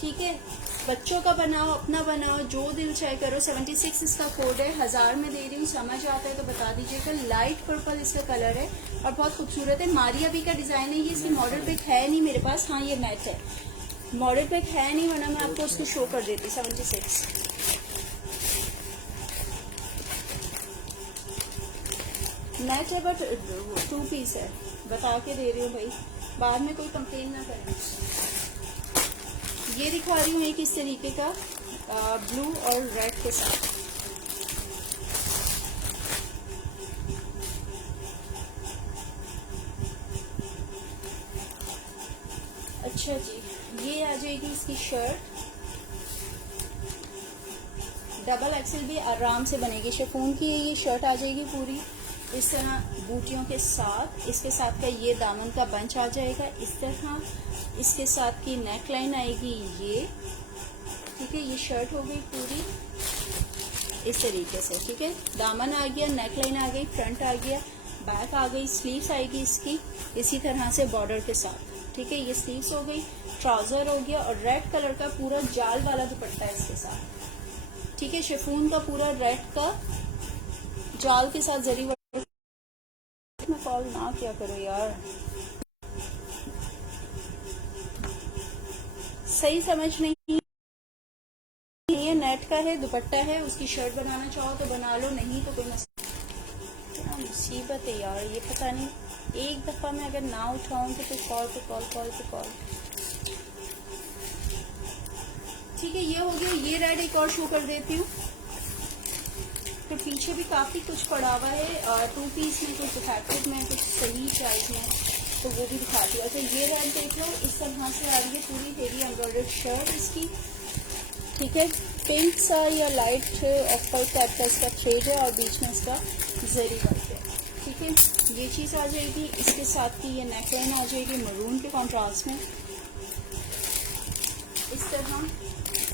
ठीक है। बच्चों का बनाओ, अपना बनाओ, जो दिल चाहे करो। 76 इसका कोड है, 1000 में दे रही हूँ। समझ आता है तो बता दीजिएगा। लाइट पर्पल इसका कलर है और बहुत खूबसूरत है। मारिया बी का डिजाइन है ये। इसकी मॉडल पिक है नहीं मेरे पास, हाँ ये मैट है, मॉडल पिक है नहीं, वरना मैं आपको उसको शो कर देती। 76 मैच है बट 2 पीस है, बता के दे रही हूँ भाई, बाद में कोई कंप्लेन ना करें। ये दिखा रही हूँ एक इस तरीके का ब्लू और रेड के साथ। अच्छा जी, ये आ जाएगी इसकी शर्ट, डबल एक्सेल भी आराम से बनेगी। शिफॉन की ये शर्ट आ जाएगी पूरी इस तरह बूटियों के साथ। इसके साथ का ये दामन का बंच आ जाएगा इस तरह। इसके साथ की नेक लाइन आएगी ये, ठीक है। ये शर्ट हो गई पूरी इस तरीके से, ठीक है। दामन आ गया, नेक लाइन आ गई, फ्रंट आ गया, बैक आ गई, स्लीव्स आएगी इसकी इसी तरह से बॉर्डर के साथ, ठीक है। ये स्लीव्स हो गई, ट्राउजर हो गया और रेड कलर का पूरा जाल वाला दुपट्टा है इसके साथ, ठीक है। शिफॉन का पूरा रेड का जाल के साथ जरी में कॉल ना क्या करो यार, सही समझ नहीं। ये नेट का है, दुपट्टा है, उसकी शर्ट बनाना चाहो तो बना लो, नहीं तो कोई मसला। मुसीबत है यार ये, पता नहीं एक दफा मैं अगर ना उठाऊं तो कॉल पे कॉल, कॉल पे कॉल, ठीक है। ये हो गया। ये रेड एक और शो कर देती हूँ, फिर पीछे भी काफी कुछ पड़ा हुआ है, 2 पीस में, कुछ डिफेक्टेड में, कुछ सही प्राइस में, तो वो भी दिखाती हूँ। अच्छा ये रेड देख लो, इस तरह से आ रही है पूरी हेवी एम्ब्रॉयडर्ड शर्ट इसकी, ठीक है। पिंक सा या लाइट ऑफ वाइट टाइप का इसका थ्रेड है और बीच में इसका जरी वर्क है, ठीक है। ये चीज आ जाएगी। इसके साथ की ये नेकलाइन आ जाएगी मरून के कॉन्ट्रास्ट में इस तरह,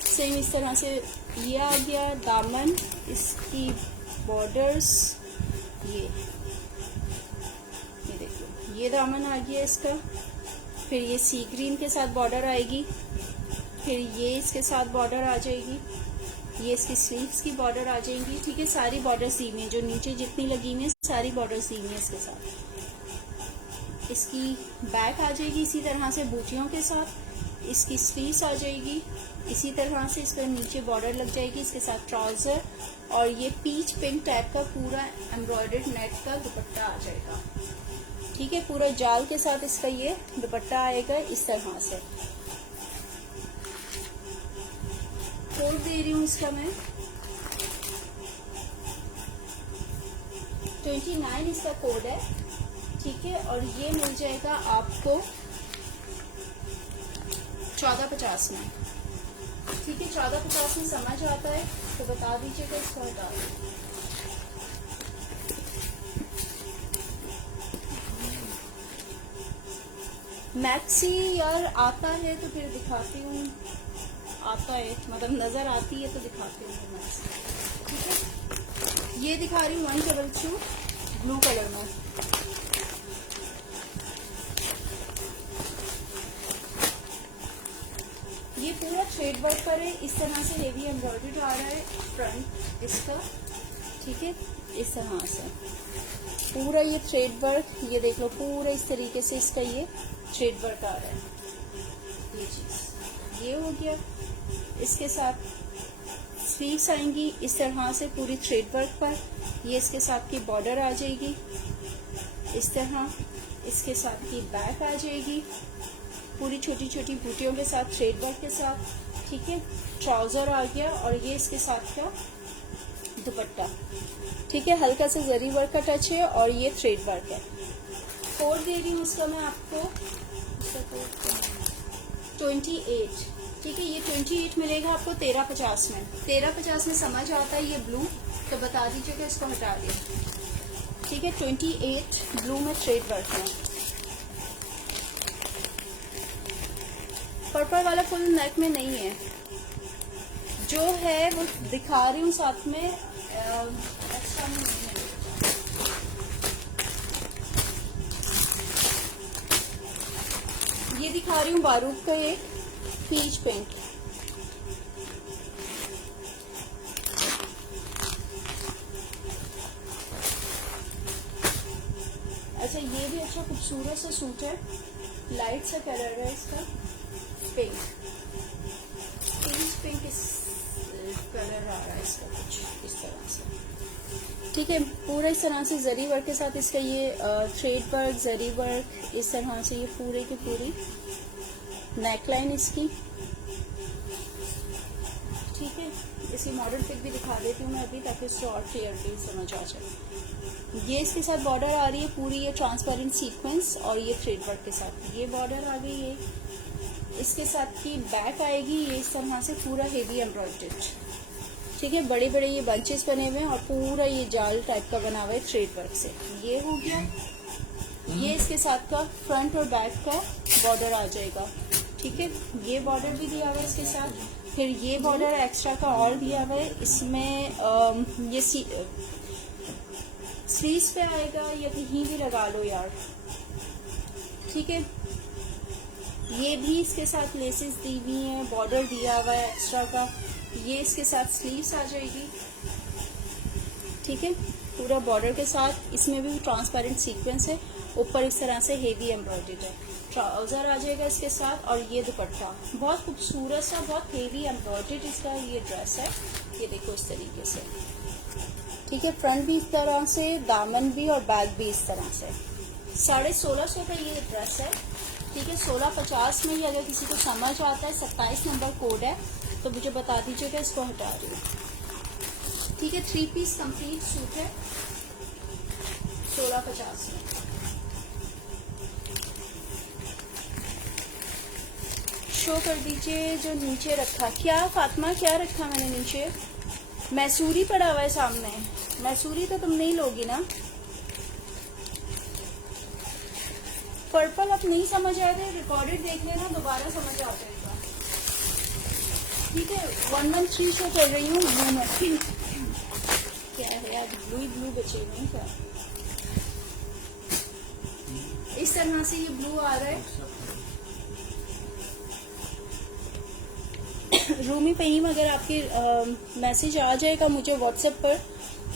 सेम इस तरह से ये आ गया। दामन, इसकी बॉर्डर्स ये देखो, ये दामन आ गया इसका। फिर ये सी ग्रीन के साथ बॉर्डर आएगी, फिर ये इसके साथ बॉर्डर आ जाएगी, ये इसकी स्लीव्स की बॉर्डर आ जाएंगी, ठीक है। सारी बॉर्डर दी हुई है, जो नीचे जितनी लगी हुई है सारी बॉर्डर दी हुई है इसके साथ। इसकी बैक आ जाएगी इसी तरह से बूटियों के साथ। इसकी स्लीव्स आ जाएगी इसी तरह से, इसका नीचे बॉर्डर लग जाएगी, इसके साथ ट्राउजर और ये पीच पिंक टाइप का पूरा एम्ब्रॉयडर्ड नेट का दुपट्टा आ जाएगा। ठीक है, पूरा जाल के साथ इसका ये दुपट्टा आएगा इस तरह से। कोड दे रही हूँ इसका मैं 29 इसका कोड है। ठीक है, और ये मिल जाएगा आपको 1450 में। ठीक है, 1450 में समझ आता है तो बता दीजिएगा, इसको हटा दीजिए। मैक्सी यार आता है तो फिर दिखाती हूँ, आता है मतलब नजर आती है तो दिखाती हूँ मैक्सी। ठीक है, ये दिखा रही हूँ 122 ब्लू कलर में। ये पूरा थ्रेड वर्क पर है, इस तरह से हेवी एम्ब्रॉयडरी आ रहा है फ्रंट इसका। ठीक है, इस तरह से पूरा ये थ्रेड वर्क, ये देख लो पूरा इस तरीके से इसका ये थ्रेड वर्क आ रहा है। ये चीज ये हो गया। इसके साथ स्लीव्स आएंगी इस तरह से पूरी थ्रेड वर्क पर। ये इसके साथ की बॉर्डर आ जाएगी इस तरह, इसके साथ की बैक आ जाएगी पूरी छोटी छोटी बूटियों के साथ थ्रेड वर्क के साथ। ठीक है, ट्राउजर आ गया और ये इसके साथ का दुपट्टा। ठीक है, हल्का सा जरी वर्क का टच है और ये थ्रेड वर्क है। कोड दे रही हूँ उसका मैं आपको 28। ठीक है, ये 28 मिलेगा आपको 1350 में। 1350 में समझ आता है ये ब्लू तो बता दीजिएगा, इसको हटा दिए। ठीक है, 28 ब्लू में थ्रेड वर्क है। पर्पल वाला फुल नेक में नहीं है, जो है वो दिखा रही हूँ साथ में, एक्स्ट्रा में नहीं है। ये दिखा रही हूँ बारूद का एक पीच पिंक। अच्छा, ये भी अच्छा खूबसूरत सा सूट है, लाइट सा कलर है इसका, पिंक पिंक इस कलर आ रहा है इसका कुछ इस तरह से। ठीक है, पूरा इस तरह से जरी वर्क के साथ इसका ये थ्रेड वर्क, जरी वर्क इस तरह से, ये पूरे की पूरी नेकलाइन इसकी। ठीक है, इसकी मॉडल पिक भी दिखा देती हूँ मैं अभी, ताकि इसको और क्लियरली समझ आ जाए। ये इसके साथ बॉर्डर आ रही है पूरी ये ट्रांसपेरेंट सीक्वेंस और ये थ्रेड वर्क के साथ ये बॉर्डर आ गई है। इसके साथ की बैक आएगी ये इस तरह से पूरा हेवी एम्ब्रॉयडर्ड। ठीक है, बड़े बड़े ये बंचेस बने हुए हैं और पूरा ये जाल टाइप का बना हुआ है थ्रेड वर्क से। ये हो गया, ये इसके साथ का फ्रंट और बैक का बॉर्डर आ जाएगा। ठीक है, ये बॉर्डर भी दिया हुआ है इसके साथ, फिर ये बॉर्डर एक्स्ट्रा का और दिया हुआ है इसमें। ये स्लीव्स पे आएगा या कहीं भी लगा लो यार। ठीक है, ये भी इसके साथ लेसेस दी हुई हैं, बॉर्डर दिया हुआ है एक्स्ट्रा का। ये इसके साथ स्लीव्स आ जाएगी। ठीक है, पूरा बॉर्डर के साथ, इसमें भी ट्रांसपेरेंट सीक्वेंस है, ऊपर इस तरह से हेवी एम्ब्रॉयडर्ड है। ट्राउजर आ जाएगा इसके साथ और ये दुपट्टा बहुत खूबसूरत सा, बहुत हेवी एम्ब्रॉयडर्ड इसका ये ड्रेस है। ये देखो इस तरीके से। ठीक है, फ्रंट भी इस तरह से, दामन भी और बैक भी इस तरह से। 1650 का ये ड्रेस है। ठीक है, 1650 में ही अगर किसी को समझ आता है, 27 नंबर कोड है तो मुझे बता दीजिएगा, इसको हटा रही हूँ। ठीक है, 3 पीस कंप्लीट सूट है 1650 में। शो कर दीजिए जो नीचे रखा। क्या फातिमा, क्या रखा मैंने नीचे? मैसूरी पड़ा हुआ है सामने। मैसूरी तो तुम नहीं लोगी ना? पर्पल अब नहीं समझ आया था, रिकॉर्डेड देख लेना, दोबारा समझ आ जाएगा। ठीक है, 113 शो कर रही हूँ ब्लू में। क्या है यार, ब्लू ही ब्लू बचे नहीं क्या? इस तरह से ये ब्लू आ रहा है। रूमी फहीम, अगर आपकी मैसेज आ जाएगा मुझे व्हाट्सएप पर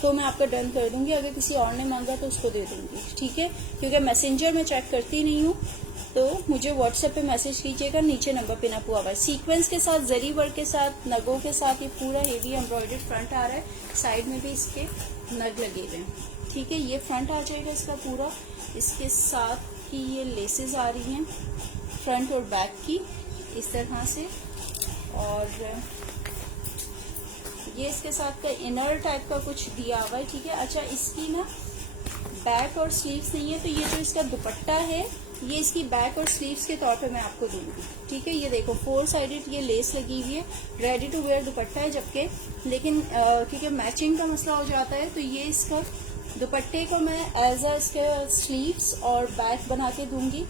तो मैं आपका डन कर दूंगी। अगर किसी और ने मांगा तो उसको दे दूंगी। ठीक है, क्योंकि मैसेंजर में चेक करती नहीं हूँ तो मुझे व्हाट्सएप पे मैसेज कीजिएगा, नीचे नंबर पिन अप हुआ हुआ है। सीक्वेंस के साथ, जरी वर्क के साथ, नगों के साथ ये पूरा हेवी एम्ब्रॉयडर्ड फ्रंट आ रहा है। साइड में भी इसके नग लगे हुए हैं, ठीक है। ये फ्रंट आ जाएगा इसका पूरा। इसके साथ की ये लेसेस आ रही हैं फ्रंट और बैक की इस तरह से, और ये इसके साथ का इनर टाइप का कुछ दिया हुआ है, ठीक है। अच्छा, इसकी ना बैक और स्लीव्स नहीं है, तो ये जो इसका दुपट्टा है ये इसकी बैक और स्लीव्स के तौर पे मैं आपको दूंगी, ठीक है। ये देखो 4 साइडेड ये लेस लगी हुई है, रेडी टू वेयर दुपट्टा है, जबकि लेकिन क्योंकि मैचिंग का मसला हो जाता है, तो ये इसका दुपट्टे को मैं एज अ इसके स्लीव्स और बैक बना के दूंगी।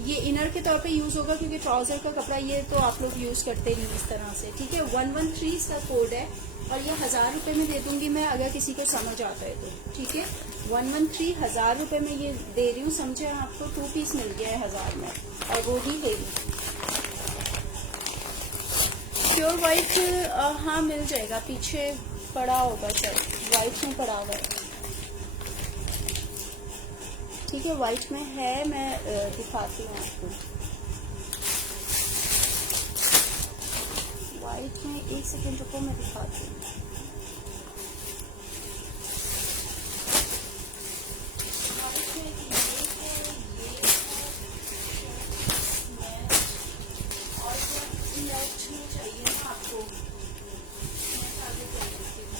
ये इनर के तौर पे यूज होगा, क्योंकि ट्राउजर का कपड़ा ये तो आप लोग यूज करते नहीं इस तरह से, ठीक है। 113 इसका कोड है, और ये 1000 रुपए में दे दूंगी मैं, अगर किसी को समझ आता है तो, ठीक है। 113 1000 रुपए में ये दे रही हूँ, समझे। आपको 2 पीस मिल गया है 1000 में, और वो भी हेवी प्योर व्हाइट। हाँ मिल जाएगा, पीछे पड़ा होगा, शायद व्हाइट में पड़ा हुआ है, ठीक है। व्हाइट में है, मैं दिखाती हूँ आपको। व्हाइट में 1 सेकेंड रुको, मैं दिखाती हूँ। व्हाइट में ये है, और नेट में चाहिए ना आपको, नेट आगे कर देती हूँ।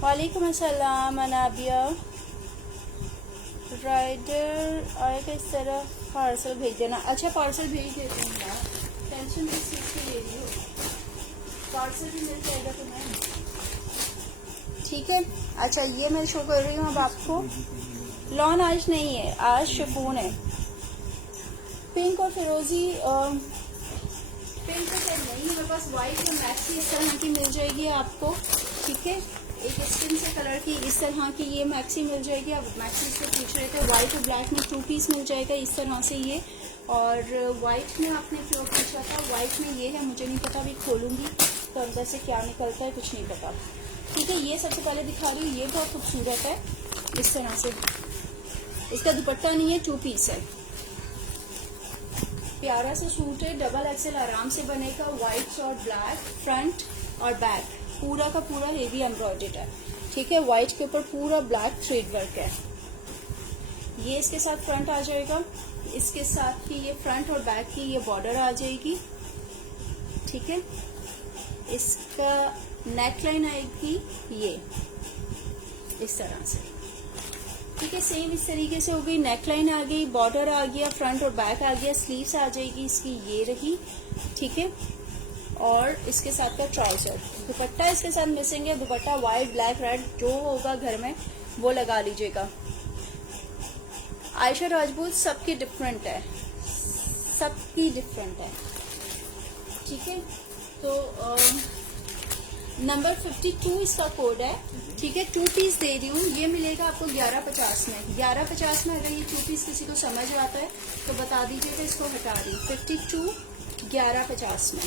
वालेकुम अस्सलाम अनाबिया। राइडर आएगा इस तरह, पार्सल भेज देना। अच्छा, पार्सल भेज देती हूँ यार, टेंशन किस चीज़ की ले रही हो, पार्सल भी मिल जाएगा तुम्हें, ठीक है। अच्छा, ये मैं शो कर रही हूँ अब आपको। लॉन आज नहीं है, आज शिफॉन है। पिंक और फिरोजी, पिंक तो खैर नहीं है मेरे पास, व्हाइट और मैक्सी इस तरह की मिल जाएगी आपको, ठीक है। एक स्किन से कलर की इस तरह की ये मैक्सी मिल जाएगी। अब मैक्सी से पूछ रहे थे, व्हाइट और ब्लैक में 2 पीस मिल जाएगा इस तरह से ये। और व्हाइट में आपने जो पूछा था, व्हाइट में ये है, मुझे नहीं पता, अभी खोलूंगी तो अंदर से क्या निकलता है कुछ नहीं पता, ठीक है। ये सबसे पहले दिखा रही हूँ, ये बहुत खूबसूरत है इस तरह से। इसका दुपट्टा नहीं है, 2 पीस है, प्यारा सा सूट है, डबल एक्सेल आराम से बनेगा। व्हाइट और ब्लैक, फ्रंट और बैक पूरा का पूरा हेवी एम्ब्रॉयडर्ड है, ठीक है। व्हाइट के ऊपर पूरा ब्लैक थ्रेड वर्क है। ये इसके साथ फ्रंट आ जाएगा, इसके साथ की ये फ्रंट और बैक की ये बॉर्डर आ जाएगी, ठीक है। इसका नेक लाइन आएगी ये इस तरह से, ठीक है। सेम इस तरीके से हो गई, नेक लाइन आ गई, बॉर्डर आ गया, फ्रंट और बैक आ गया, स्लीव्स आ जाएगी इसकी ये रही, ठीक है। और इसके साथ का ट्राउजर, दुपट्टा इसके साथ मिसिंग है। दुपट्टा व्हाइट, ब्लैक, रेड जो होगा घर में वो लगा लीजिएगा। आयशा राजपूत सबकी डिफरेंट है, सबकी डिफरेंट है, ठीक है। तो नंबर 52 इसका कोड है, ठीक है। 2 पीस दे रही हूँ, ये मिलेगा आपको 1150 में। 1150 में अगर ये 2 पीस किसी को समझ आता है तो बता दीजिएगा, इसको हटा दी। 52 1150 में,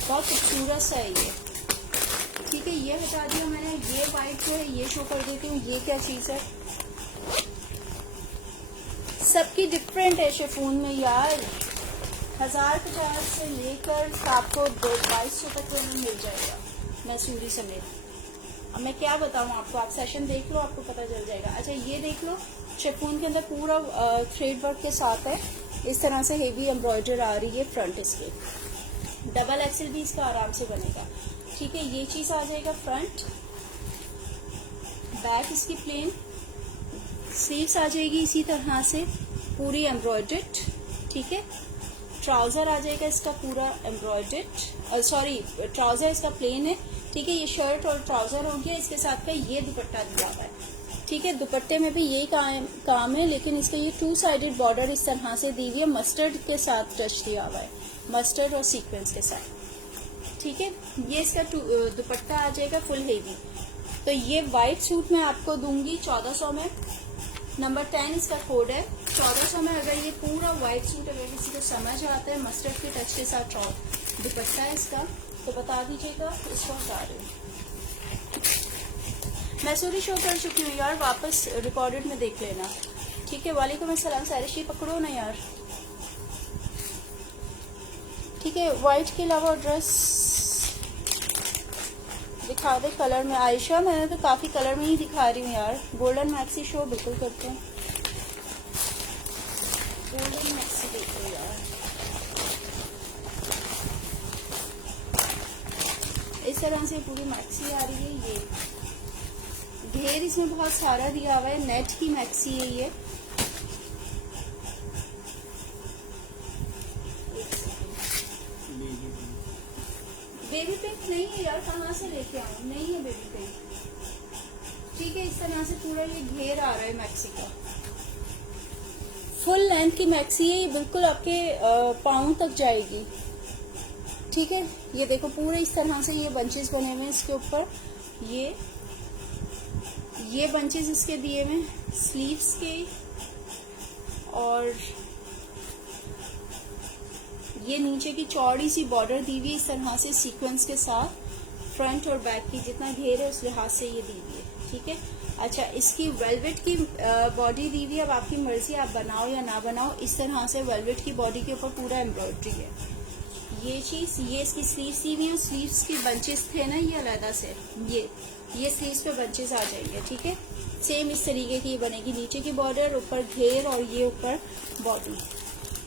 बहुत खूबसूरत सा है ये, ठीक है। ये हटा दिया मैंने। ये वाइट जो है ये शो कर देती हूँ, ये क्या चीज है, सबकी डिफरेंट है शिफॉन में यार। 1050 से लेकर आपको 2200 तक में मिल जाएगा मैसूरी समेत। अब मैं क्या बताऊँ आपको, आप सेशन देख लो, आपको पता चल जाएगा। अच्छा, ये देख लो, शिफॉन के अंदर पूरा थ्रेड वर्क के साथ है, इस तरह से हेवी एम्ब्रॉयडर आ रही है फ्रंट इसके। डबल एक्सेल भी इसका आराम से बनेगा, ठीक है। ये चीज आ जाएगा फ्रंट, बैक इसकी प्लेन, स्लीव्स आ जाएगी इसी तरह से पूरी एम्ब्रॉयडर्ड, ठीक है। ट्राउजर आ जाएगा इसका पूरा एम्ब्रॉयडर्ड, सॉरी ट्राउजर इसका प्लेन है, ठीक है। ये शर्ट और ट्राउजर हो गया, इसके साथ का ये दुपट्टा दिया हुआ है, ठीक है। दुपट्टे में भी यही काम है, लेकिन इसका ये 2 साइडेड बॉर्डर इस तरह से दी हुई है, मस्टर्ड के साथ टच दिया हुआ है, मस्टर्ड और सीक्वेंस के साथ, ठीक है। ये इसका दुपट्टा आ जाएगा फुल हेवी। तो ये वाइट सूट मैं आपको दूंगी 1400 में। नंबर 10 इसका कोड है, 1400 में। अगर ये पूरा व्हाइट सूट अगर किसी को समझ आता है, मस्टर्ड के टच के साथ दुपट्टा है इसका, तो बता दीजिएगा, इसको हटा रही हूँ। मैं सॉरी शो कर चुकी हूँ यार, वापस रिकॉर्डेड में देख लेना, ठीक है। वालेकुम अस्सलाम सारिश, पकड़ो ना यार, ठीक है। वाइट के अलावा ड्रेस दिखा दे कलर में। आयशा मैंने तो काफ़ी कलर में ही दिखा रही हूँ यार। गोल्डन मैक्सी शो बिल्कुल करते हैं, गोल्डन मैक्सी देखो यार, इस तरह से पूरी मैक्सी आ रही है। ये घेर इसमें बहुत सारा दिया हुआ है, नेट की मैक्सी है ये। बेबी पिंक नहीं है यार, कहाँ से लेके आऊँ, नहीं है बेबी पिंक, ठीक है। इस तरह से पूरा ये घेर आ रहा है मैक्सी का, फुल लेंथ की मैक्सी है ये, बिल्कुल आपके पाँव तक जाएगी, ठीक है। ये देखो पूरे इस तरह से ये बंचेस बने हुए हैं इसके ऊपर, ये बंचेस इसके दिए हुए स्लीव्स के, और ये नीचे की चौड़ी सी बॉर्डर दी हुई है इस तरह से सीक्वेंस के साथ, फ्रंट और बैक की जितना घेर है उस लिहाज से ये दी हुई है, ठीक है। अच्छा, इसकी वेलवेट की बॉडी दी हुई है, अब आपकी मर्जी आप बनाओ या ना बनाओ। इस तरह से वेलवेट की बॉडी के ऊपर पूरा एम्ब्रॉयडरी है। ये चीज़, ये इसकी स्लीव्स दी हुई है, स्लीव्स की बंचेस थे ना ये अलहदा से, ये स्लीव्स पे बंचेस आ जाएंगे, ठीक है। सेम इस तरीके की बनेगी, नीचे की बॉर्डर, ऊपर घेर और ये ऊपर बॉडी।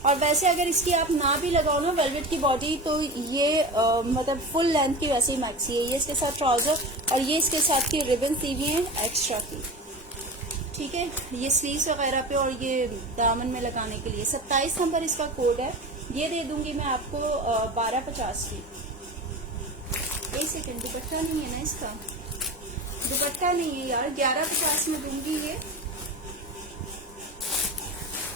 और वैसे अगर इसकी आप ना भी लगाओ ना वेलवेट की बॉडी, तो ये मतलब फुल लेंथ की वैसे ही मैक्सी है। ये इसके साथ ट्राउजर और ये इसके साथ की रिबन दी हुई है एक्स्ट्रा की, ठीक है। ये स्लीव्स वगैरह पे और ये दामन में लगाने के लिए 27 नंबर इसका कोड है। ये दे दूंगी मैं आपको 1250 की। एक सेकेंड, दुपट्टा नहीं है ना इसका, दुपट्टा नहीं है यार, 1150 में दूंगी ये,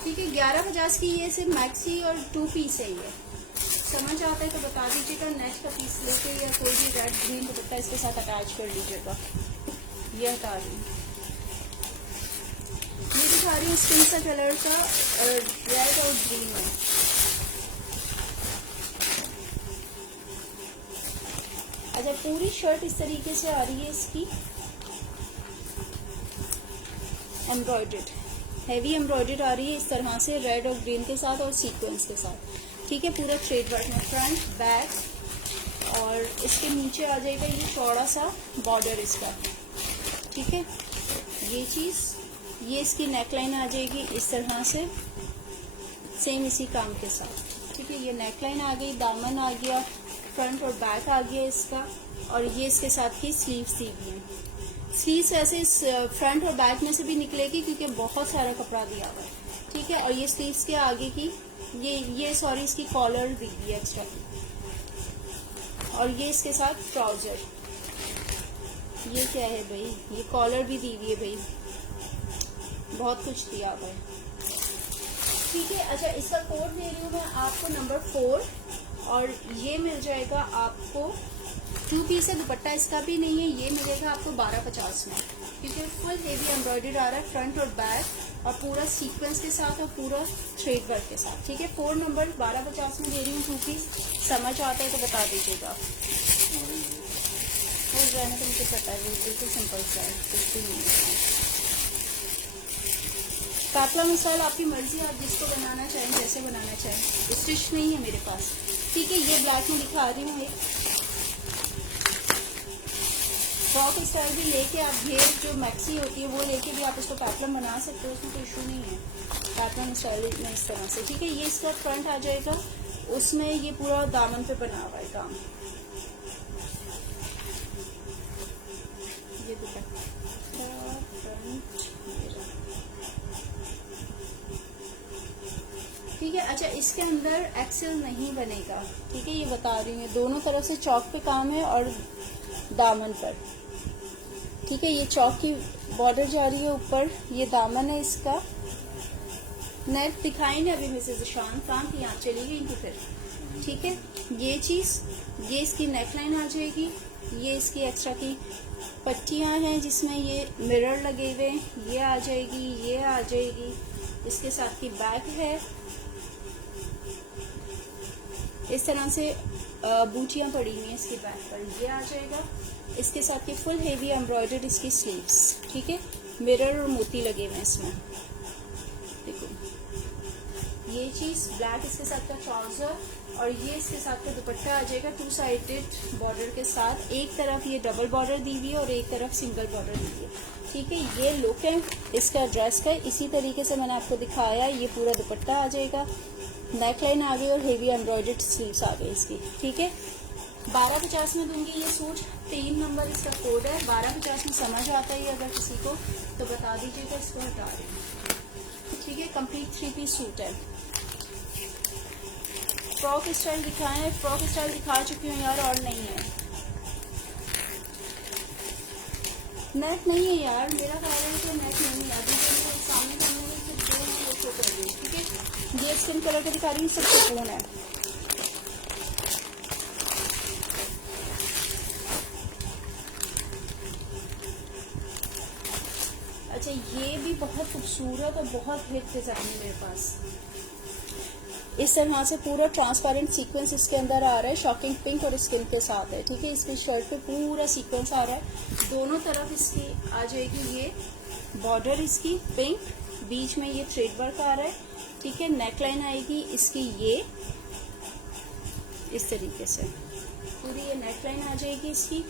ठीक है। 1150 की ये सिर्फ मैक्सी और 2 पीस है ये। समझ आता है तो बता दीजिएगा, नेट का पीस लेके या कोई भी रेड ग्रीन दुपट्टा इसके साथ अटैच कर लीजिएगा। ये हटा रही हूँ, ये दिखा रही हूँ स्किन सा कलर का, रेड और ग्रीन है। अच्छा, पूरी शर्ट इस तरीके से आ रही है इसकी, एम्ब्रॉयडर्ड, हैवी एम्ब्रॉयडर्ड आ रही है इस तरह से, रेड और ग्रीन के साथ और सीक्वेंस के साथ, ठीक है। पूरा थ्रेड वर्क में फ्रंट बैक, और इसके नीचे आ जाएगा ये चौड़ा सा बॉर्डर इसका, ठीक है। ये चीज़, ये इसकी नेकलाइन आ जाएगी इस तरह से, सेम इसी काम के साथ, ठीक है। ये नेकलाइन आ गई, दामन आ गया, फ्रंट और बैक आ गया इसका, और ये इसके साथ की स्लीव्स दी गई है। स्लीव्स ऐसे इस फ्रंट और बैक में से भी निकलेगी क्योंकि बहुत सारा कपड़ा दिया हुआ है, ठीक है। और ये स्लीव्स के आगे की ये सॉरी इसकी कॉलर दी गई है एक्स्ट्रा की, और ये इसके साथ ट्राउजर। ये क्या है भाई, ये कॉलर भी दी हुई है भाई, बहुत कुछ दिया हुआ है, ठीक है। अच्छा, इसका कोड दे रही हूँ मैं आपको नंबर 4, और ये मिल जाएगा आपको 2 पीस है, दुपट्टा इसका भी नहीं है, ये मिलेगा आपको 1250 में, क्योंकि फुल हेवी एम्ब्रॉयडर्ड आ रहा है फ्रंट और बैक, और पूरा सीक्वेंस के साथ और पूरा थ्रेड वर्क के साथ, ठीक है। 4 नंबर 1250 में दे रही हूँ 2 पीस। समझ आता है तो बता दीजिएगा। हो जाए ना तो मुझे पता है, बिल्कुल सिंपल सा है, कुछ भी नहीं है। कातला मिसाल आपकी मर्जी, आप जिसको बनाना चाहें, जैसे बनाना चाहें, स्टिच नहीं है मेरे पास, ठीक है। ये ब्लैक में दिखा रही हूँ एक फ्रॉक स्टाइल भी लेके, आप घेर जो मैक्सी होती है वो लेके भी आप इसको पैटलम बना सकते हो, उसमें कोई इशू नहीं है। पैटलम स्टाइल में इस तरह से, ठीक है। ये इसका फ्रंट आ जाएगा, उसमें ये पूरा दामन पे बना हुआ है काम। ये दुपट्टा फ्रंट, ठीक है। अच्छा, इसके अंदर एक्सेल नहीं बनेगा, ठीक है, ये बता रही हूँ। दोनों तरफ से चौक पे काम है और दामन पर, ठीक है। ये चौक की बॉर्डर जा रही है ऊपर, ये दामन है इसका। नेट दिखाई नहीं अभी मिसेज शान, काम की यहाँ चली गई थी फिर, ठीक है। ये चीज़, ये इसकी नेकलाइन आ जाएगी, ये इसकी एक्स्ट्रा की पट्टियाँ हैं जिसमें ये मिरर लगे हुए, ये आ जाएगी, ये आ जाएगी, इसके साथ की बैक है इस तरह से। बूटियाँ पड़ी हुई हैं इसके बैक पर, ये आ जाएगा। इसके साथ ये फुल हेवी एम्ब्रॉयडर्ड इसकी स्लीव्स, ठीक है, मिरर और मोती लगे हुए हैं इसमें, देखो ये चीज़। ब्लैक इसके साथ का ट्राउजर और ये इसके साथ का दुपट्टा आ जाएगा 2 साइडेड बॉर्डर के साथ। एक तरफ ये डबल बॉर्डर दी हुई है और एक तरफ सिंगल बॉर्डर दी हुई है, ठीक है। ये लुक है इसका ड्रेस का। इसी तरीके से मैंने आपको दिखाया, ये पूरा दुपट्टा आ जाएगा, नेक लाइन आ गई और हेवी एम्ब्रॉयडर्ड स्लीव्स आ गई इसकी, ठीक है। 1250 में दूंगी ये सूट। 3 नंबर इसका कोड है। 1250 में समझ आता है अगर किसी को तो बता दीजिएगा, इसको हटा रही हूँ, ठीक है। कंप्लीट 3 पीस सूट है। फ्रॉक स्टाइल दिखाएं हैं, फ्रॉक स्टाइल दिखा चुकी हूँ यार, और नहीं है। नेट नहीं है यार, मेरा ख्याल है कि नेट नहीं है अभी, तो सामने सामने शो कर रही हूँ, ठीक है। ये स्किन कलर के दिखा रही हूँ, सब सुकून है। अच्छा, ये भी बहुत खूबसूरत और बहुत हिट डिजाइन है मेरे पास। इस तरह से पूरा ट्रांसपेरेंट सीक्वेंस इसके अंदर आ रहा है, शॉकिंग पिंक और स्किन के साथ है, ठीक है। इसकी शर्ट पे पूरा सीक्वेंस आ रहा है, दोनों तरफ इसकी आ जाएगी ये बॉर्डर इसकी पिंक, बीच में ये थ्रेड वर्क आ रहा है, ठीक है। नेक लाइन आएगी इसकी ये इस तरीके से, पूरी ये नेक लाइन आ जाएगी इसकी।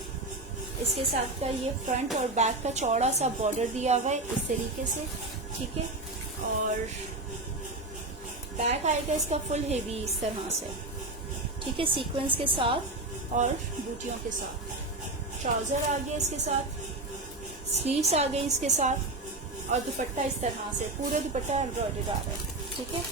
इसके साथ का ये फ्रंट और बैक का चौड़ा सा बॉर्डर दिया हुआ है इस तरीके से, ठीक है। और बैक आएगा इसका फुल हेवी इस तरह से, ठीक है, सीक्वेंस के साथ और बूटियों के साथ। ट्राउजर आ गया इसके साथ, स्लीव्स आ गई इसके साथ और दुपट्टा इस तरह से, पूरा दुपट्टा एम्ब्रॉयडर्ड आ रहा है, ठीक है।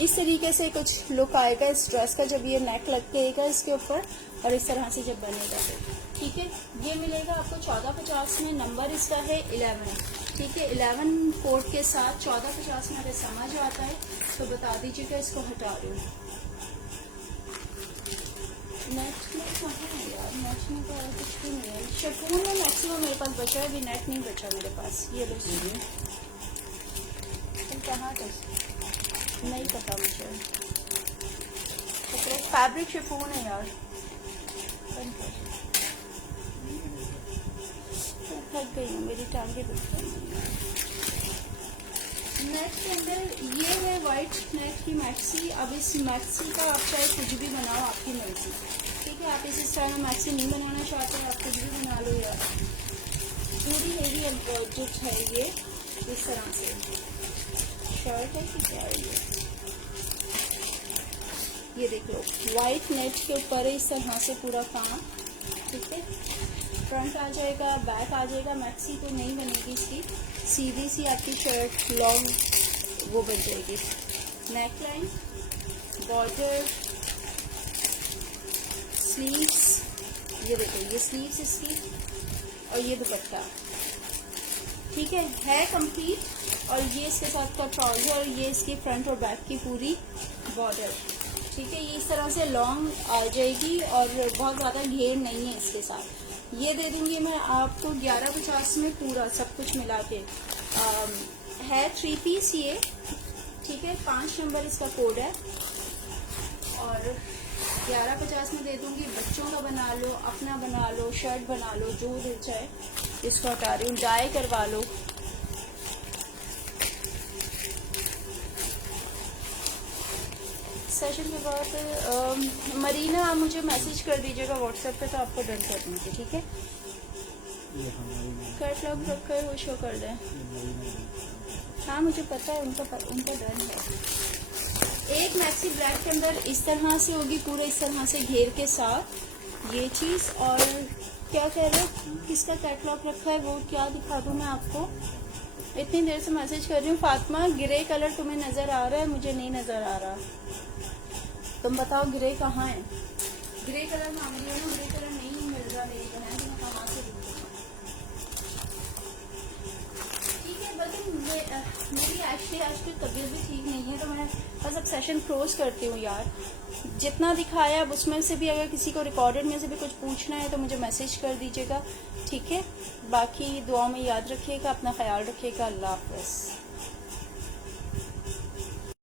इस तरीके से कुछ लुक आएगा इस ड्रेस का जब ये नेक लगेगा इसके ऊपर और इस तरह से जब बनेगा तो, ठीक है। ये मिलेगा आपको 1450 में। नंबर इसका है 11, ठीक है। 11 कोड के साथ 1450 में अगर समझ आता है तो बता दीजिएगा, इसको हटा रही हूँ। नेट में कहाँ है यार, नेट में तो और कुछ भी नहीं है। शिफॉन में मैक्सिमम मेरे पास बचा है, अभी नेट नहीं बचा मेरे पास। ये लो सुनिए, कहाँ कर नहीं पता मुझे, फैब्रिक शिफॉन है यार। थक गई हूँ, मेरी टांगे दुख रही हैं। नेट के अंदर ये है वाइट नेट की मैक्सी। अब इस मैक्सी का आप चाहे कुछ भी बनाओ, आपकी मर्जी, ठीक है। आप इस तरह मैक्सी नहीं बनाना चाहते आप कुछ भी बना लो यार। पूरी हेवी एम्ब्रॉयडर्ड है ये इस तरह से। शर्ट है कि क्या है ये देख लो, वाइट नेट के ऊपर है इस तरह से पूरा काम, ठीक है। फ्रंट आ जाएगा, बैक आ जाएगा। मैक्सी तो नहीं बनेगी इसकी, सीधी सी आपकी शर्ट लॉन्ग वो बन जाएगी। नेक लाइन, बॉर्डर, स्लीव्स, ये देखो ये स्लीव्स इसकी और ये दुपट्टा, ठीक है कंप्लीट। और ये इसके साथ का ट्राउजर और ये इसकी फ्रंट और बैक की पूरी बॉर्डर, ठीक है। ये इस तरह से लॉन्ग आ जाएगी और बहुत ज़्यादा घेर नहीं है इसके साथ। ये दे दूंगी मैं आपको 1150 में पूरा सब कुछ मिला के। है 3 पीस ये, ठीक है। 5 नंबर इसका कोड है और 1150 में दे दूंगी। बच्चों का बना लो, अपना बना लो, शर्ट बना लो, जो दिल चाहे। इसको हटा रही हूँ, डाई करवा लो। सेशन के बाद मरीना आप मुझे मैसेज कर दीजिएगा व्हाट्सएप पे, तो आपको डन कर दूँगी, ठीक है। कैटलॉग रखा है वो शो कर दें। हाँ मुझे पता है, उनका डन है। एक मैक्सी ब्लैक के अंदर इस तरह से होगी, पूरे इस तरह से घेर के साथ ये चीज़। और क्या कह रहे हो, किसका कैटलॉग रखा है वो क्या दिखा दूँ मैं आपको। इतनी देर से मैसेज कर रही हूँ। फातिमा, ग्रे कलर तुम्हें नज़र आ रहा है, मुझे नहीं नज़र आ रहा। तुम बताओ ग्रे कहाँ है। ग्रे कलर मांग रही हो ना, ग्रे कलर नहीं मिल रहा मेरी बहन, तो मैं कहाँ से दूँ। ठीक है, बल्कि मेरी एक्चुअली आज की तबीयत भी ठीक नहीं है, तो मैं बस अब सेशन क्लोज करती हूँ यार। जितना दिखाया अब उसमें से भी अगर किसी को रिकॉर्डेड में से भी कुछ पूछना है तो मुझे मैसेज कर दीजिएगा, ठीक है। बाकी दुआओं में याद रखिएगा, अपना ख्याल रखिएगा। अल्लाह हाफ़िज़।